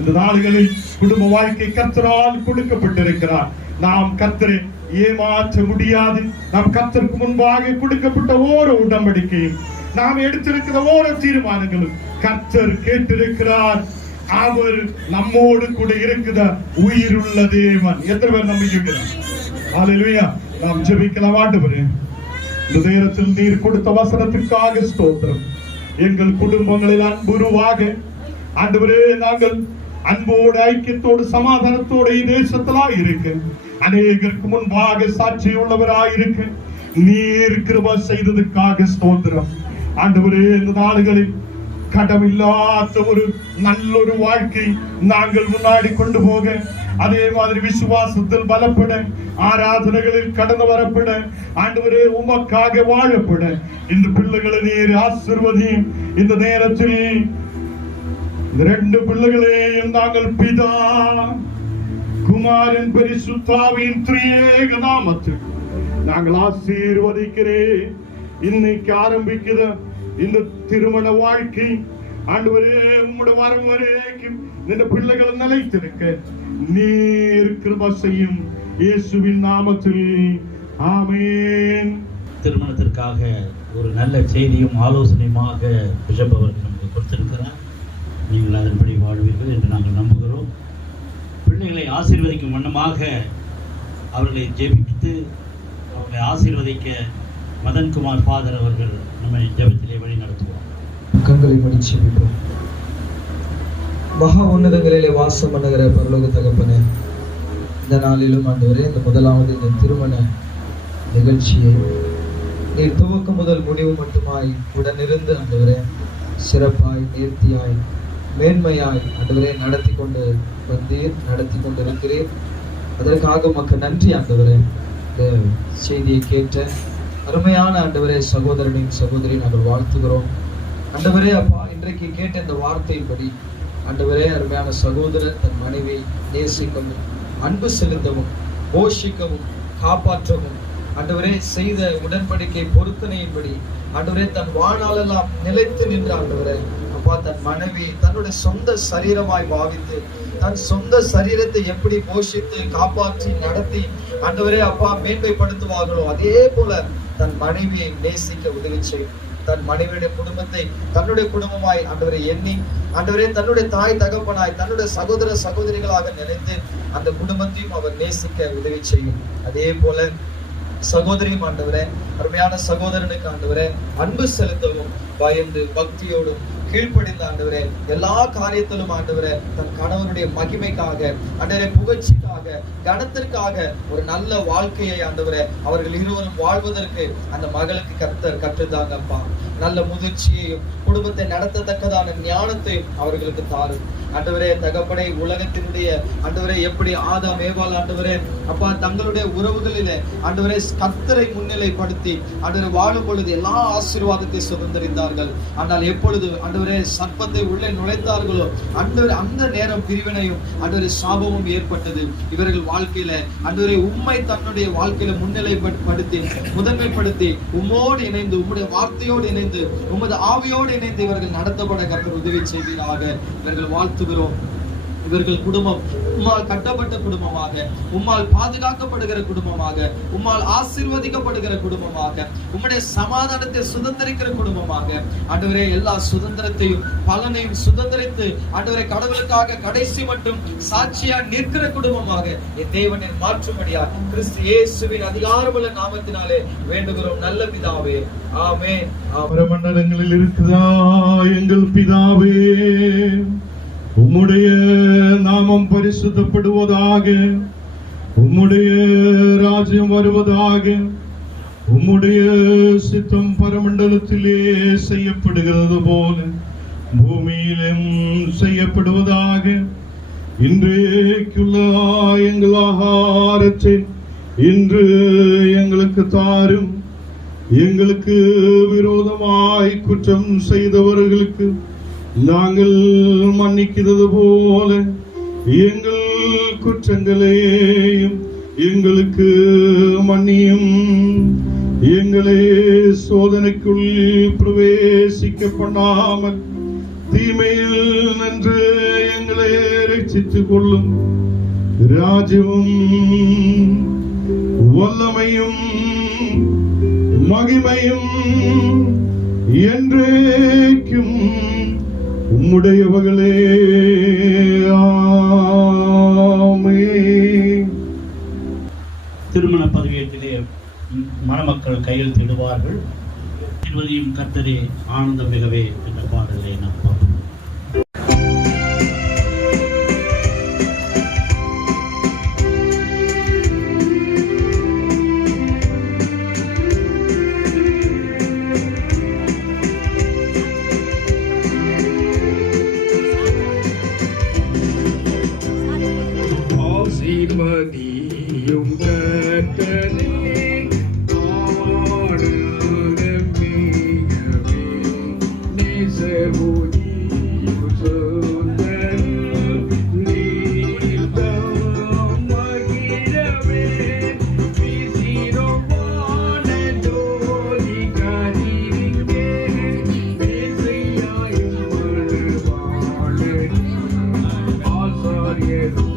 இந்த நாடுகளில் குடும்ப வாழ்க்கை கர்த்தரால் கொடுக்கப்பட்டிருக்கிறார். நாம் கர்த்தரை ஏமாற்ற முடியாது. நாம் கர்த்தருக்கு முன்பாக கொடுக்கப்பட்ட ஓரோ உடன்படிக்கையும் நாம் எடுத்திருக்கிற ஓரோ தீர்மானங்களும் கர்த்தர் கேட்டிருக்கிறார். அவர் நம்மோடு கூட இருக்கிற உயிருள்ள தேவன். எத்தனை பேர் நம்பிக்கிறார்? ஹல்லேலூயா. நாம் ஜெபிக்கலாம். ஆண்டவரே, இந்த நேரத்தில் நீர் கொடுத்த வசனத்திற்காக ஸ்தோத்திரம். எங்கள் குடும்பங்களில் அன்புருவாக ஆண்டவரே, நாங்கள் அன்போடு ஐக்கியத்தோடு சமாதானத்தோடு தேசத்திலா இருக்க, அநேகருக்கு முன்பாக சாட்சியுள்ளவராயிருக்க நீர் கிருபை செய்ததுக்காக ஸ்தோத்திரம். ஆண்டவரே, இந்த நாடுகளில் கடமில்லாத ஒரு நல்லொரு வாழ்க்கை நாங்கள் முன்னாடி கொண்டு போக, அதே மாதிரி விசுவாசத்தில் பலப்பட, ஆராதனைகளில் கடந்து வரப்பட, ஆண்டவரே உமக்காக வாழப்பட இந்த பிள்ளைகளை நீர் ஆசீர்வதியும். இந்த நேரத்தில் 2 பிள்ளைகளையும் நாங்கள் பிதா குமாரன் பரிசுத்தாவின் திரியேக நாமத்தில் நாங்கள் ஆசீர்வதிக்கிறேன். இன்னைக்கு ஆரம்பிக்கிற இந்த திருமண வாழ்க்கை ஆண்டவரே உம்முடைய வரும் வரைக்கும் இந்த பிள்ளைகள் நிலைத்திருக்க நீர் கிருபை செய்யும். இயேசுவின் நாமத்தில் ஆமென். திருமணத்திற்காக ஒரு நல்ல செய்தியும் ஆலோசனையுமாக பிஷப் அவர்கள் நமக்கு கொடுத்திருக்கிறார். நீங்கள் அதன்படி வாழ்வீர்கள் என்று நாங்கள் நம்புகிறோம். பிள்ளைகளை ஆசீர்வதிக்கும் வண்ணமாக அவர்களை ஜெபித்து அவர்களை ஆசீர்வதிக்க மதன்குமார் ஃபாதர் அவர்கள் நம்மை ஜெபத்திலே வழி நடத்துவார். கண்களை மூடி ஜெபிப்போம். மகா உன்னதங்களிலே வாசம் பண்ணுகிற பரலோக தகப்பனே, இந்த நாளிலும் ஆண்டவரே, இந்த முதலாவது இந்த திருமண நிகழ்ச்சியை நீர் துவக்கம் முதல் முடிவு மட்டுமாய் உடனிருந்து ஆண்டவரே சிறப்பாய் நேர்த்தியாய் மேன்மையாய் ஆண்டவரே நடத்தி கொண்டு வந்தீர், நடத்தி கொண்டிருக்கிறீர். அதற்காக உமக்கு நன்றி ஆண்டவரே. இந்த செய்தியை கேட்ட அருமையான ஆண்டவரே சகோதரனின் சகோதரி நாங்கள் வாழ்த்துகிறோம் ஆண்டவரே. அப்பா, இன்றைக்கு கேட்ட இந்த வார்த்தையின்படி ஆண்டவரே, அருமையான சகோதரர் தன் மனைவி நேசிக்கவும் அன்பு செலுத்தவும் போஷிக்கவும் காப்பாற்றவும் ஆண்டவரே செய்த உடன்படிக்கை பொருத்தனையின்படி ஆண்டவரே தன் வாழ்நாளெல்லாம் நிலைத்து நின்ற ஆண்டவரே அப்பா, தன் மனைவி தன்னுடைய சொந்த சரீரமாய் பாவித்து தன் சொந்த சரீரத்தை எப்படி போஷித்து காப்பாற்றி நடத்தி ஆண்டவரே அப்பா மேன்மைப்படுத்துவார்களோ அதே போல தன் மனைவியை நேசிக்க உதவி செய்யும். தன் மனைவியுடைய குடும்பத்தை தன்னுடைய குடும்பமாய் ஆண்டவரை எண்ணி ஆண்டவரே தன்னுடைய தாய் தகப்பனாய் தன்னுடைய சகோதர சகோதரிகளாக நினைத்து அந்த குடும்பத்தையும் அவர் நேசிக்க உதவி செய்யும். அதே போல சகோதரியும் ஆண்டவரே, அருமையான சகோதரனுக்கு ஆண்டவரே அன்பு செலுத்தவும் பயந்து பக்தியோடும் கீழ்ப்படிந்த ஆண்டவரே எல்லா காரியத்திலும் ஆண்டவரே தன் கணவனுடைய மகிமைக்காக ஆண்டவரே புகழ்ச்சிக்காக கனத்திற்காக ஒரு நல்ல வாழ்க்கையை ஆண்டவரே அவர்கள் இருவரும் வாழ்வதற்கு அந்த மகளுக்கு கர்த்தர் கற்றுத்தாங்க அப்பா. நல்ல முதிர்ச்சியையும் குடும்பத்தை நடத்தத்தக்கதான ஞானத்தையும் அவர்களுக்கு தாரும் ஆண்டவரே. தகப்பனை உலகத்தினுடைய ஆண்டவரே எப்படி ஆதாம் ஏவாள் ஆண்டவரே அப்பா தங்களுடைய உறவுகளிலே ஆண்டவரே கர்த்தரை முன்னிலைப்படுத்தி ஆண்டவரை வாழும் பொழுது எல்லா ஆசீர்வாதத்தை சுதந்திரித்தார்கள். ஆனால் எப்பொழுது ஆண்டவரே சர்ப்பத்தை உள்ளே நுழைத்தார்களோ ஆண்டவரே அந்த நேரம் பிரிவினையும் ஆண்டவரே சாபமும் ஏற்பட்டது. இவர்கள் வாழ்க்கையில ஆண்டவரே உம்மை தன்னுடைய வாழ்க்கையில முன்னிலைப்படுத்தி முதன்மைப்படுத்தி உம்மோடு இணைந்து உம்முடைய வார்த்தையோடு இணைந்து உமது ஆவியோடு இணைந்து இவர்கள் நடத்தப்பட கர்த்தர் உதவி செய்வீராக. இவர்கள் வாழ்த்துகிறோம். இவர்கள் குடும்பம் உம்மால் கட்டப்பட்ட குடும்பமாக, உம்மால் பாதுகாக்கப்படுகிற குடும்பமாக, உம்மால் ஆசீர்வதிக்கப்படுகிற குடும்பமாக, உம்முடைய சமாதானத்தை சுதந்திரிக்கிற குடும்பமாக, ஆண்டவரே எல்லா சுதந்திரத்தையும் பலனையும் சுதந்திரித்து ஆண்டவரே கடவுளுக்காக கடைசி மட்டும் சாட்சியா நிற்கிற குடும்பமாக என் தேவனை மாற்றும்படியா கிறிஸ்து இயேசுவின் அதிகாரமுள்ள நாமத்தினாலே வேண்டுகிறோம் நல்ல பிதாவே, ஆமென். பரமண்டலங்களில் இருக்கிறா எங்கள் பிதாவே, உம்முடைய நாமம் பரிசுத்தப்படுவதாக, உம்முடைய ராஜ்யம் வருவதாக, உம்முடைய சித்தம் பரமண்டலத்திலே செய்யப்படுகிறது போல பூமியிலும் செய்யப்படுவதாக. இன்றைக்குள்ள எங்கள் ஆகாரத்தை இன்று எங்களுக்கு தாரும். எங்களுக்கு விரோதமாய் குற்றம் செய்தவர்களுக்கு நாங்கள் மன்னிக்கிறது போல எங்கள் குற்றங்களையும் எங்களுக்கு மன்னியும். எங்களை சோதனைக்குள் பிரவேசிக்க பண்ணாமல் தீமையில் நின்று எங்களை ரட்சித்துக் கொள்ளும். ராஜ்யமும் வல்லமையும் மகிமையும் என்றேக்கும் உம்முடையவர்களே, ஆமென். திருமண பதிவேட்டிலே மணமக்கள் கையெழுத்திடுவார்கள். இருவரையும் கர்த்தரே ஆனந்தம் மிகவே என்ற பாடலை நாம் பார்ப்போம். ஆசீர்வதியும் கர்த்தரே, ஆனந்தமிகவே நேசமுனியும் சுந்தரம் நீர்தம் மகிழவே வீசிரோமான ஜோதி கரிங்கே மேசையாயும் மணவாளனே ஆசாரியரும்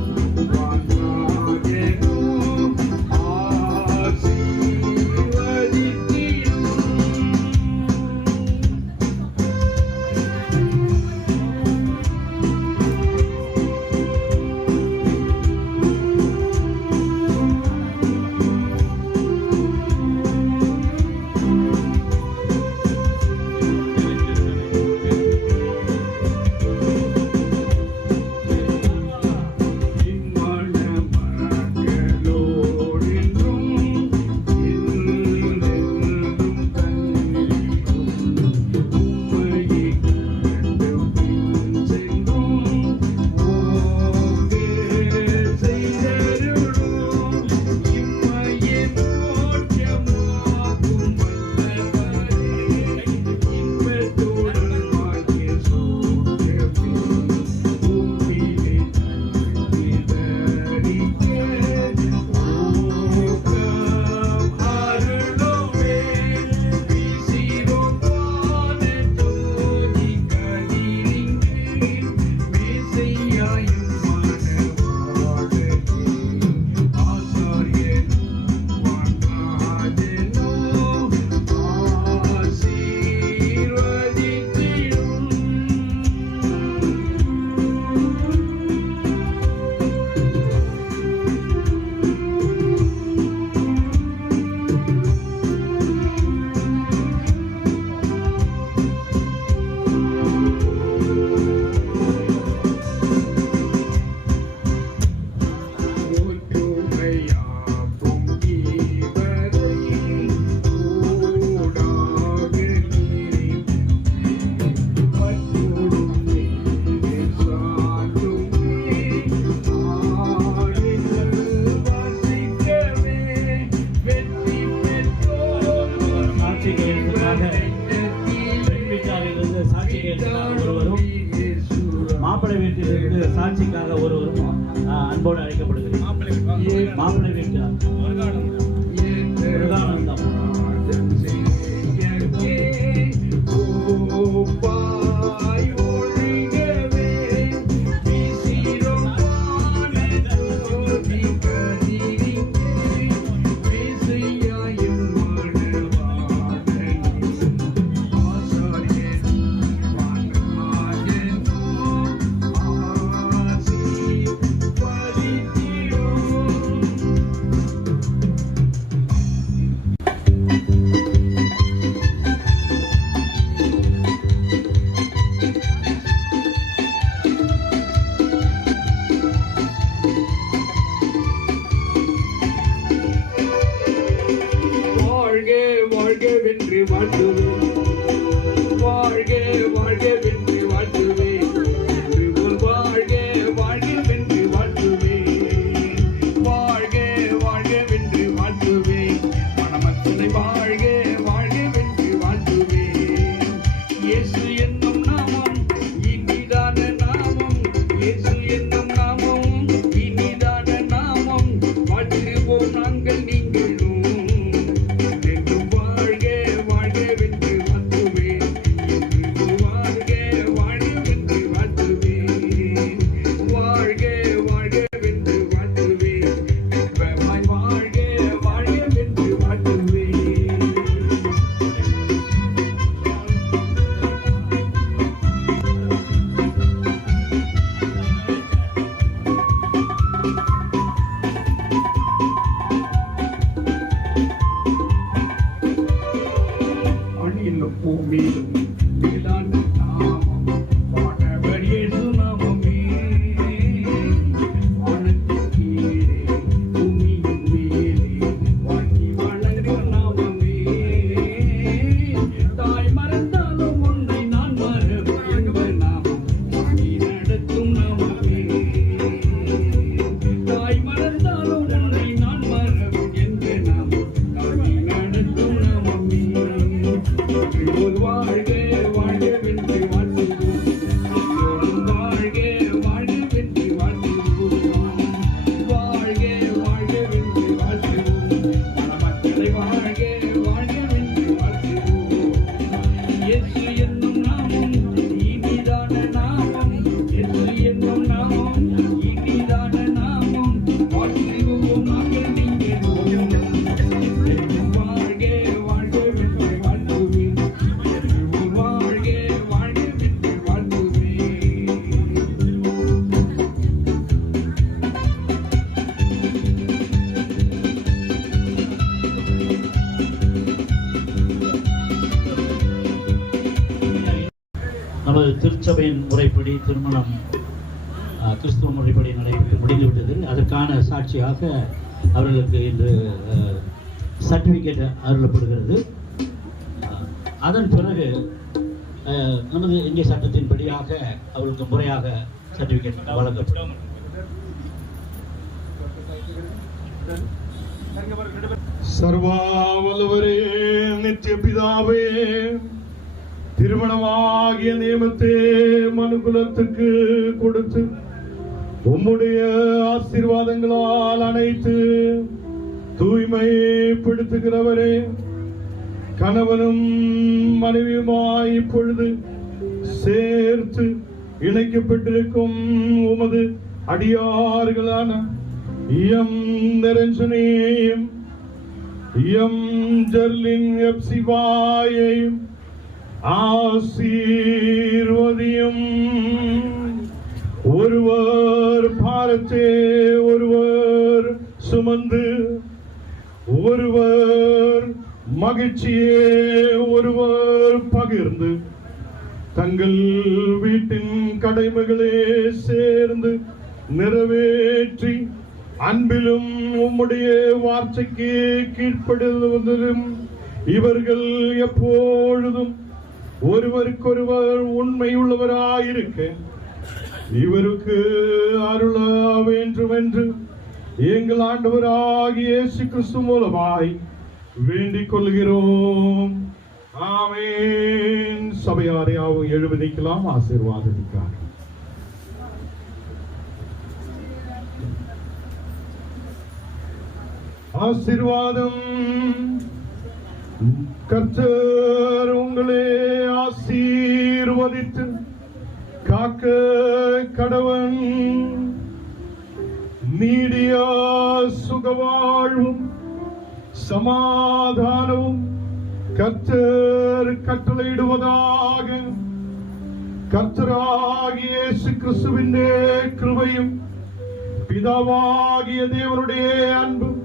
மாப்பிள்ளை வீட்டிலிருந்து சாட்சிக்காக ஒருவரும் அன்போடு அழைக்கப்படுகிறது. மாப்பிள்ளை வீட்டார் முருகானந்தம். பாய் ஒழிகவே வீசிரோம் திருச்சபையின் முறைப்படி திருமணம் கிறிஸ்துவ முறைப்படி நடைபெற்று முடிந்துவிட்டது. அதற்கான சாட்சியாக அவர்களுக்கு இன்று சர்டிஃபிகேட் அருளப்படுகிறது. அதன் பிறகு நமது இந்திய சட்டத்தின்படியாக அவர்களுக்கு முறையாக சர்டிஃபிகேட் வழங்கப்படும். சர்வா வல்லவரே, நித்திய பிதாவே, திருமணமாகிய நியமத்தை மனுகுலத்துக்கு கொடுத்து உம்முடைய ஆசீர்வாதங்களால் அனைத்து தூய்மைப்படுத்துகிறவரே, கணவனும் மனைவியுமாய் இப்பொழுது சேர்த்து இணைக்கப்பட்டிருக்கும் உமது அடியார்களான எம் நிரஞ்சனையும் எம் ஜெர்லின் எப்சிவாயையும் ஆசீர்வதியும். ஒருவர் பாரத்தே ஒருவர் சுமந்து, ஒருவர் மகிழ்ச்சியே ஒருவர் பகிர்ந்து, தங்கள் வீட்டின் கடமைகளே சேர்ந்து நிறைவேற்றி அன்பிலும் உம்முடைய வார்த்தைக்கு கீழ்ப்படுவதிலும் இவர்கள் எப்பொழுதும் ஒருவருக்கொருவர் உண்மையுள்ளவராயிருக்க இவருக்கு அருள வேண்டும் என்று எங்கள் ஆண்டவராகிய இயேசு கிறிஸ்து மூலமாய் வேண்டிக் கொள்கிறோம். ஆமென். சபையாரையாவும் எழுவதிக்கலாம் ஆசீர்வாதத்திற்காக. ஆசீர்வாதம். கர்த்தர் உங்களே ஆசீர்வதித்து காக்க கடவன். நீடிய சுகவாழ்வும் சமாதானமும் கர்த்தர் கட்டளையிடுவதாக. கர்த்தராகிய இயேசு கிறிஸ்துவின் கிருபையும் பிதாவாகிய தேவனுடைய அன்பும்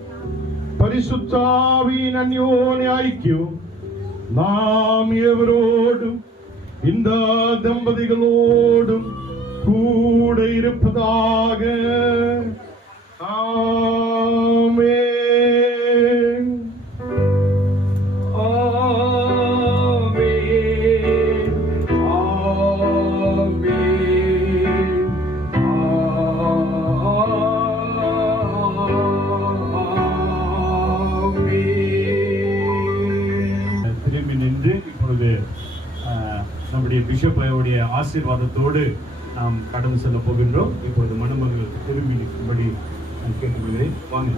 பரிசுத்த ஆவியின் அந்யோன்ய ஐக்கியம் நாம் எவரோடும் இந்த தம்பதிகளோடும் கூட இருப்பதாக. ஆமென். நம்முடைய பிஷப்புடைய ஆசீர்வாதத்தோடு நாம் கடந்து செல்ல போகின்றோம். இப்பொழுது மணமகள் திரும்பி நிற்கும்படி நான் கேட்டுக்கொள்கிறேன். வாங்க.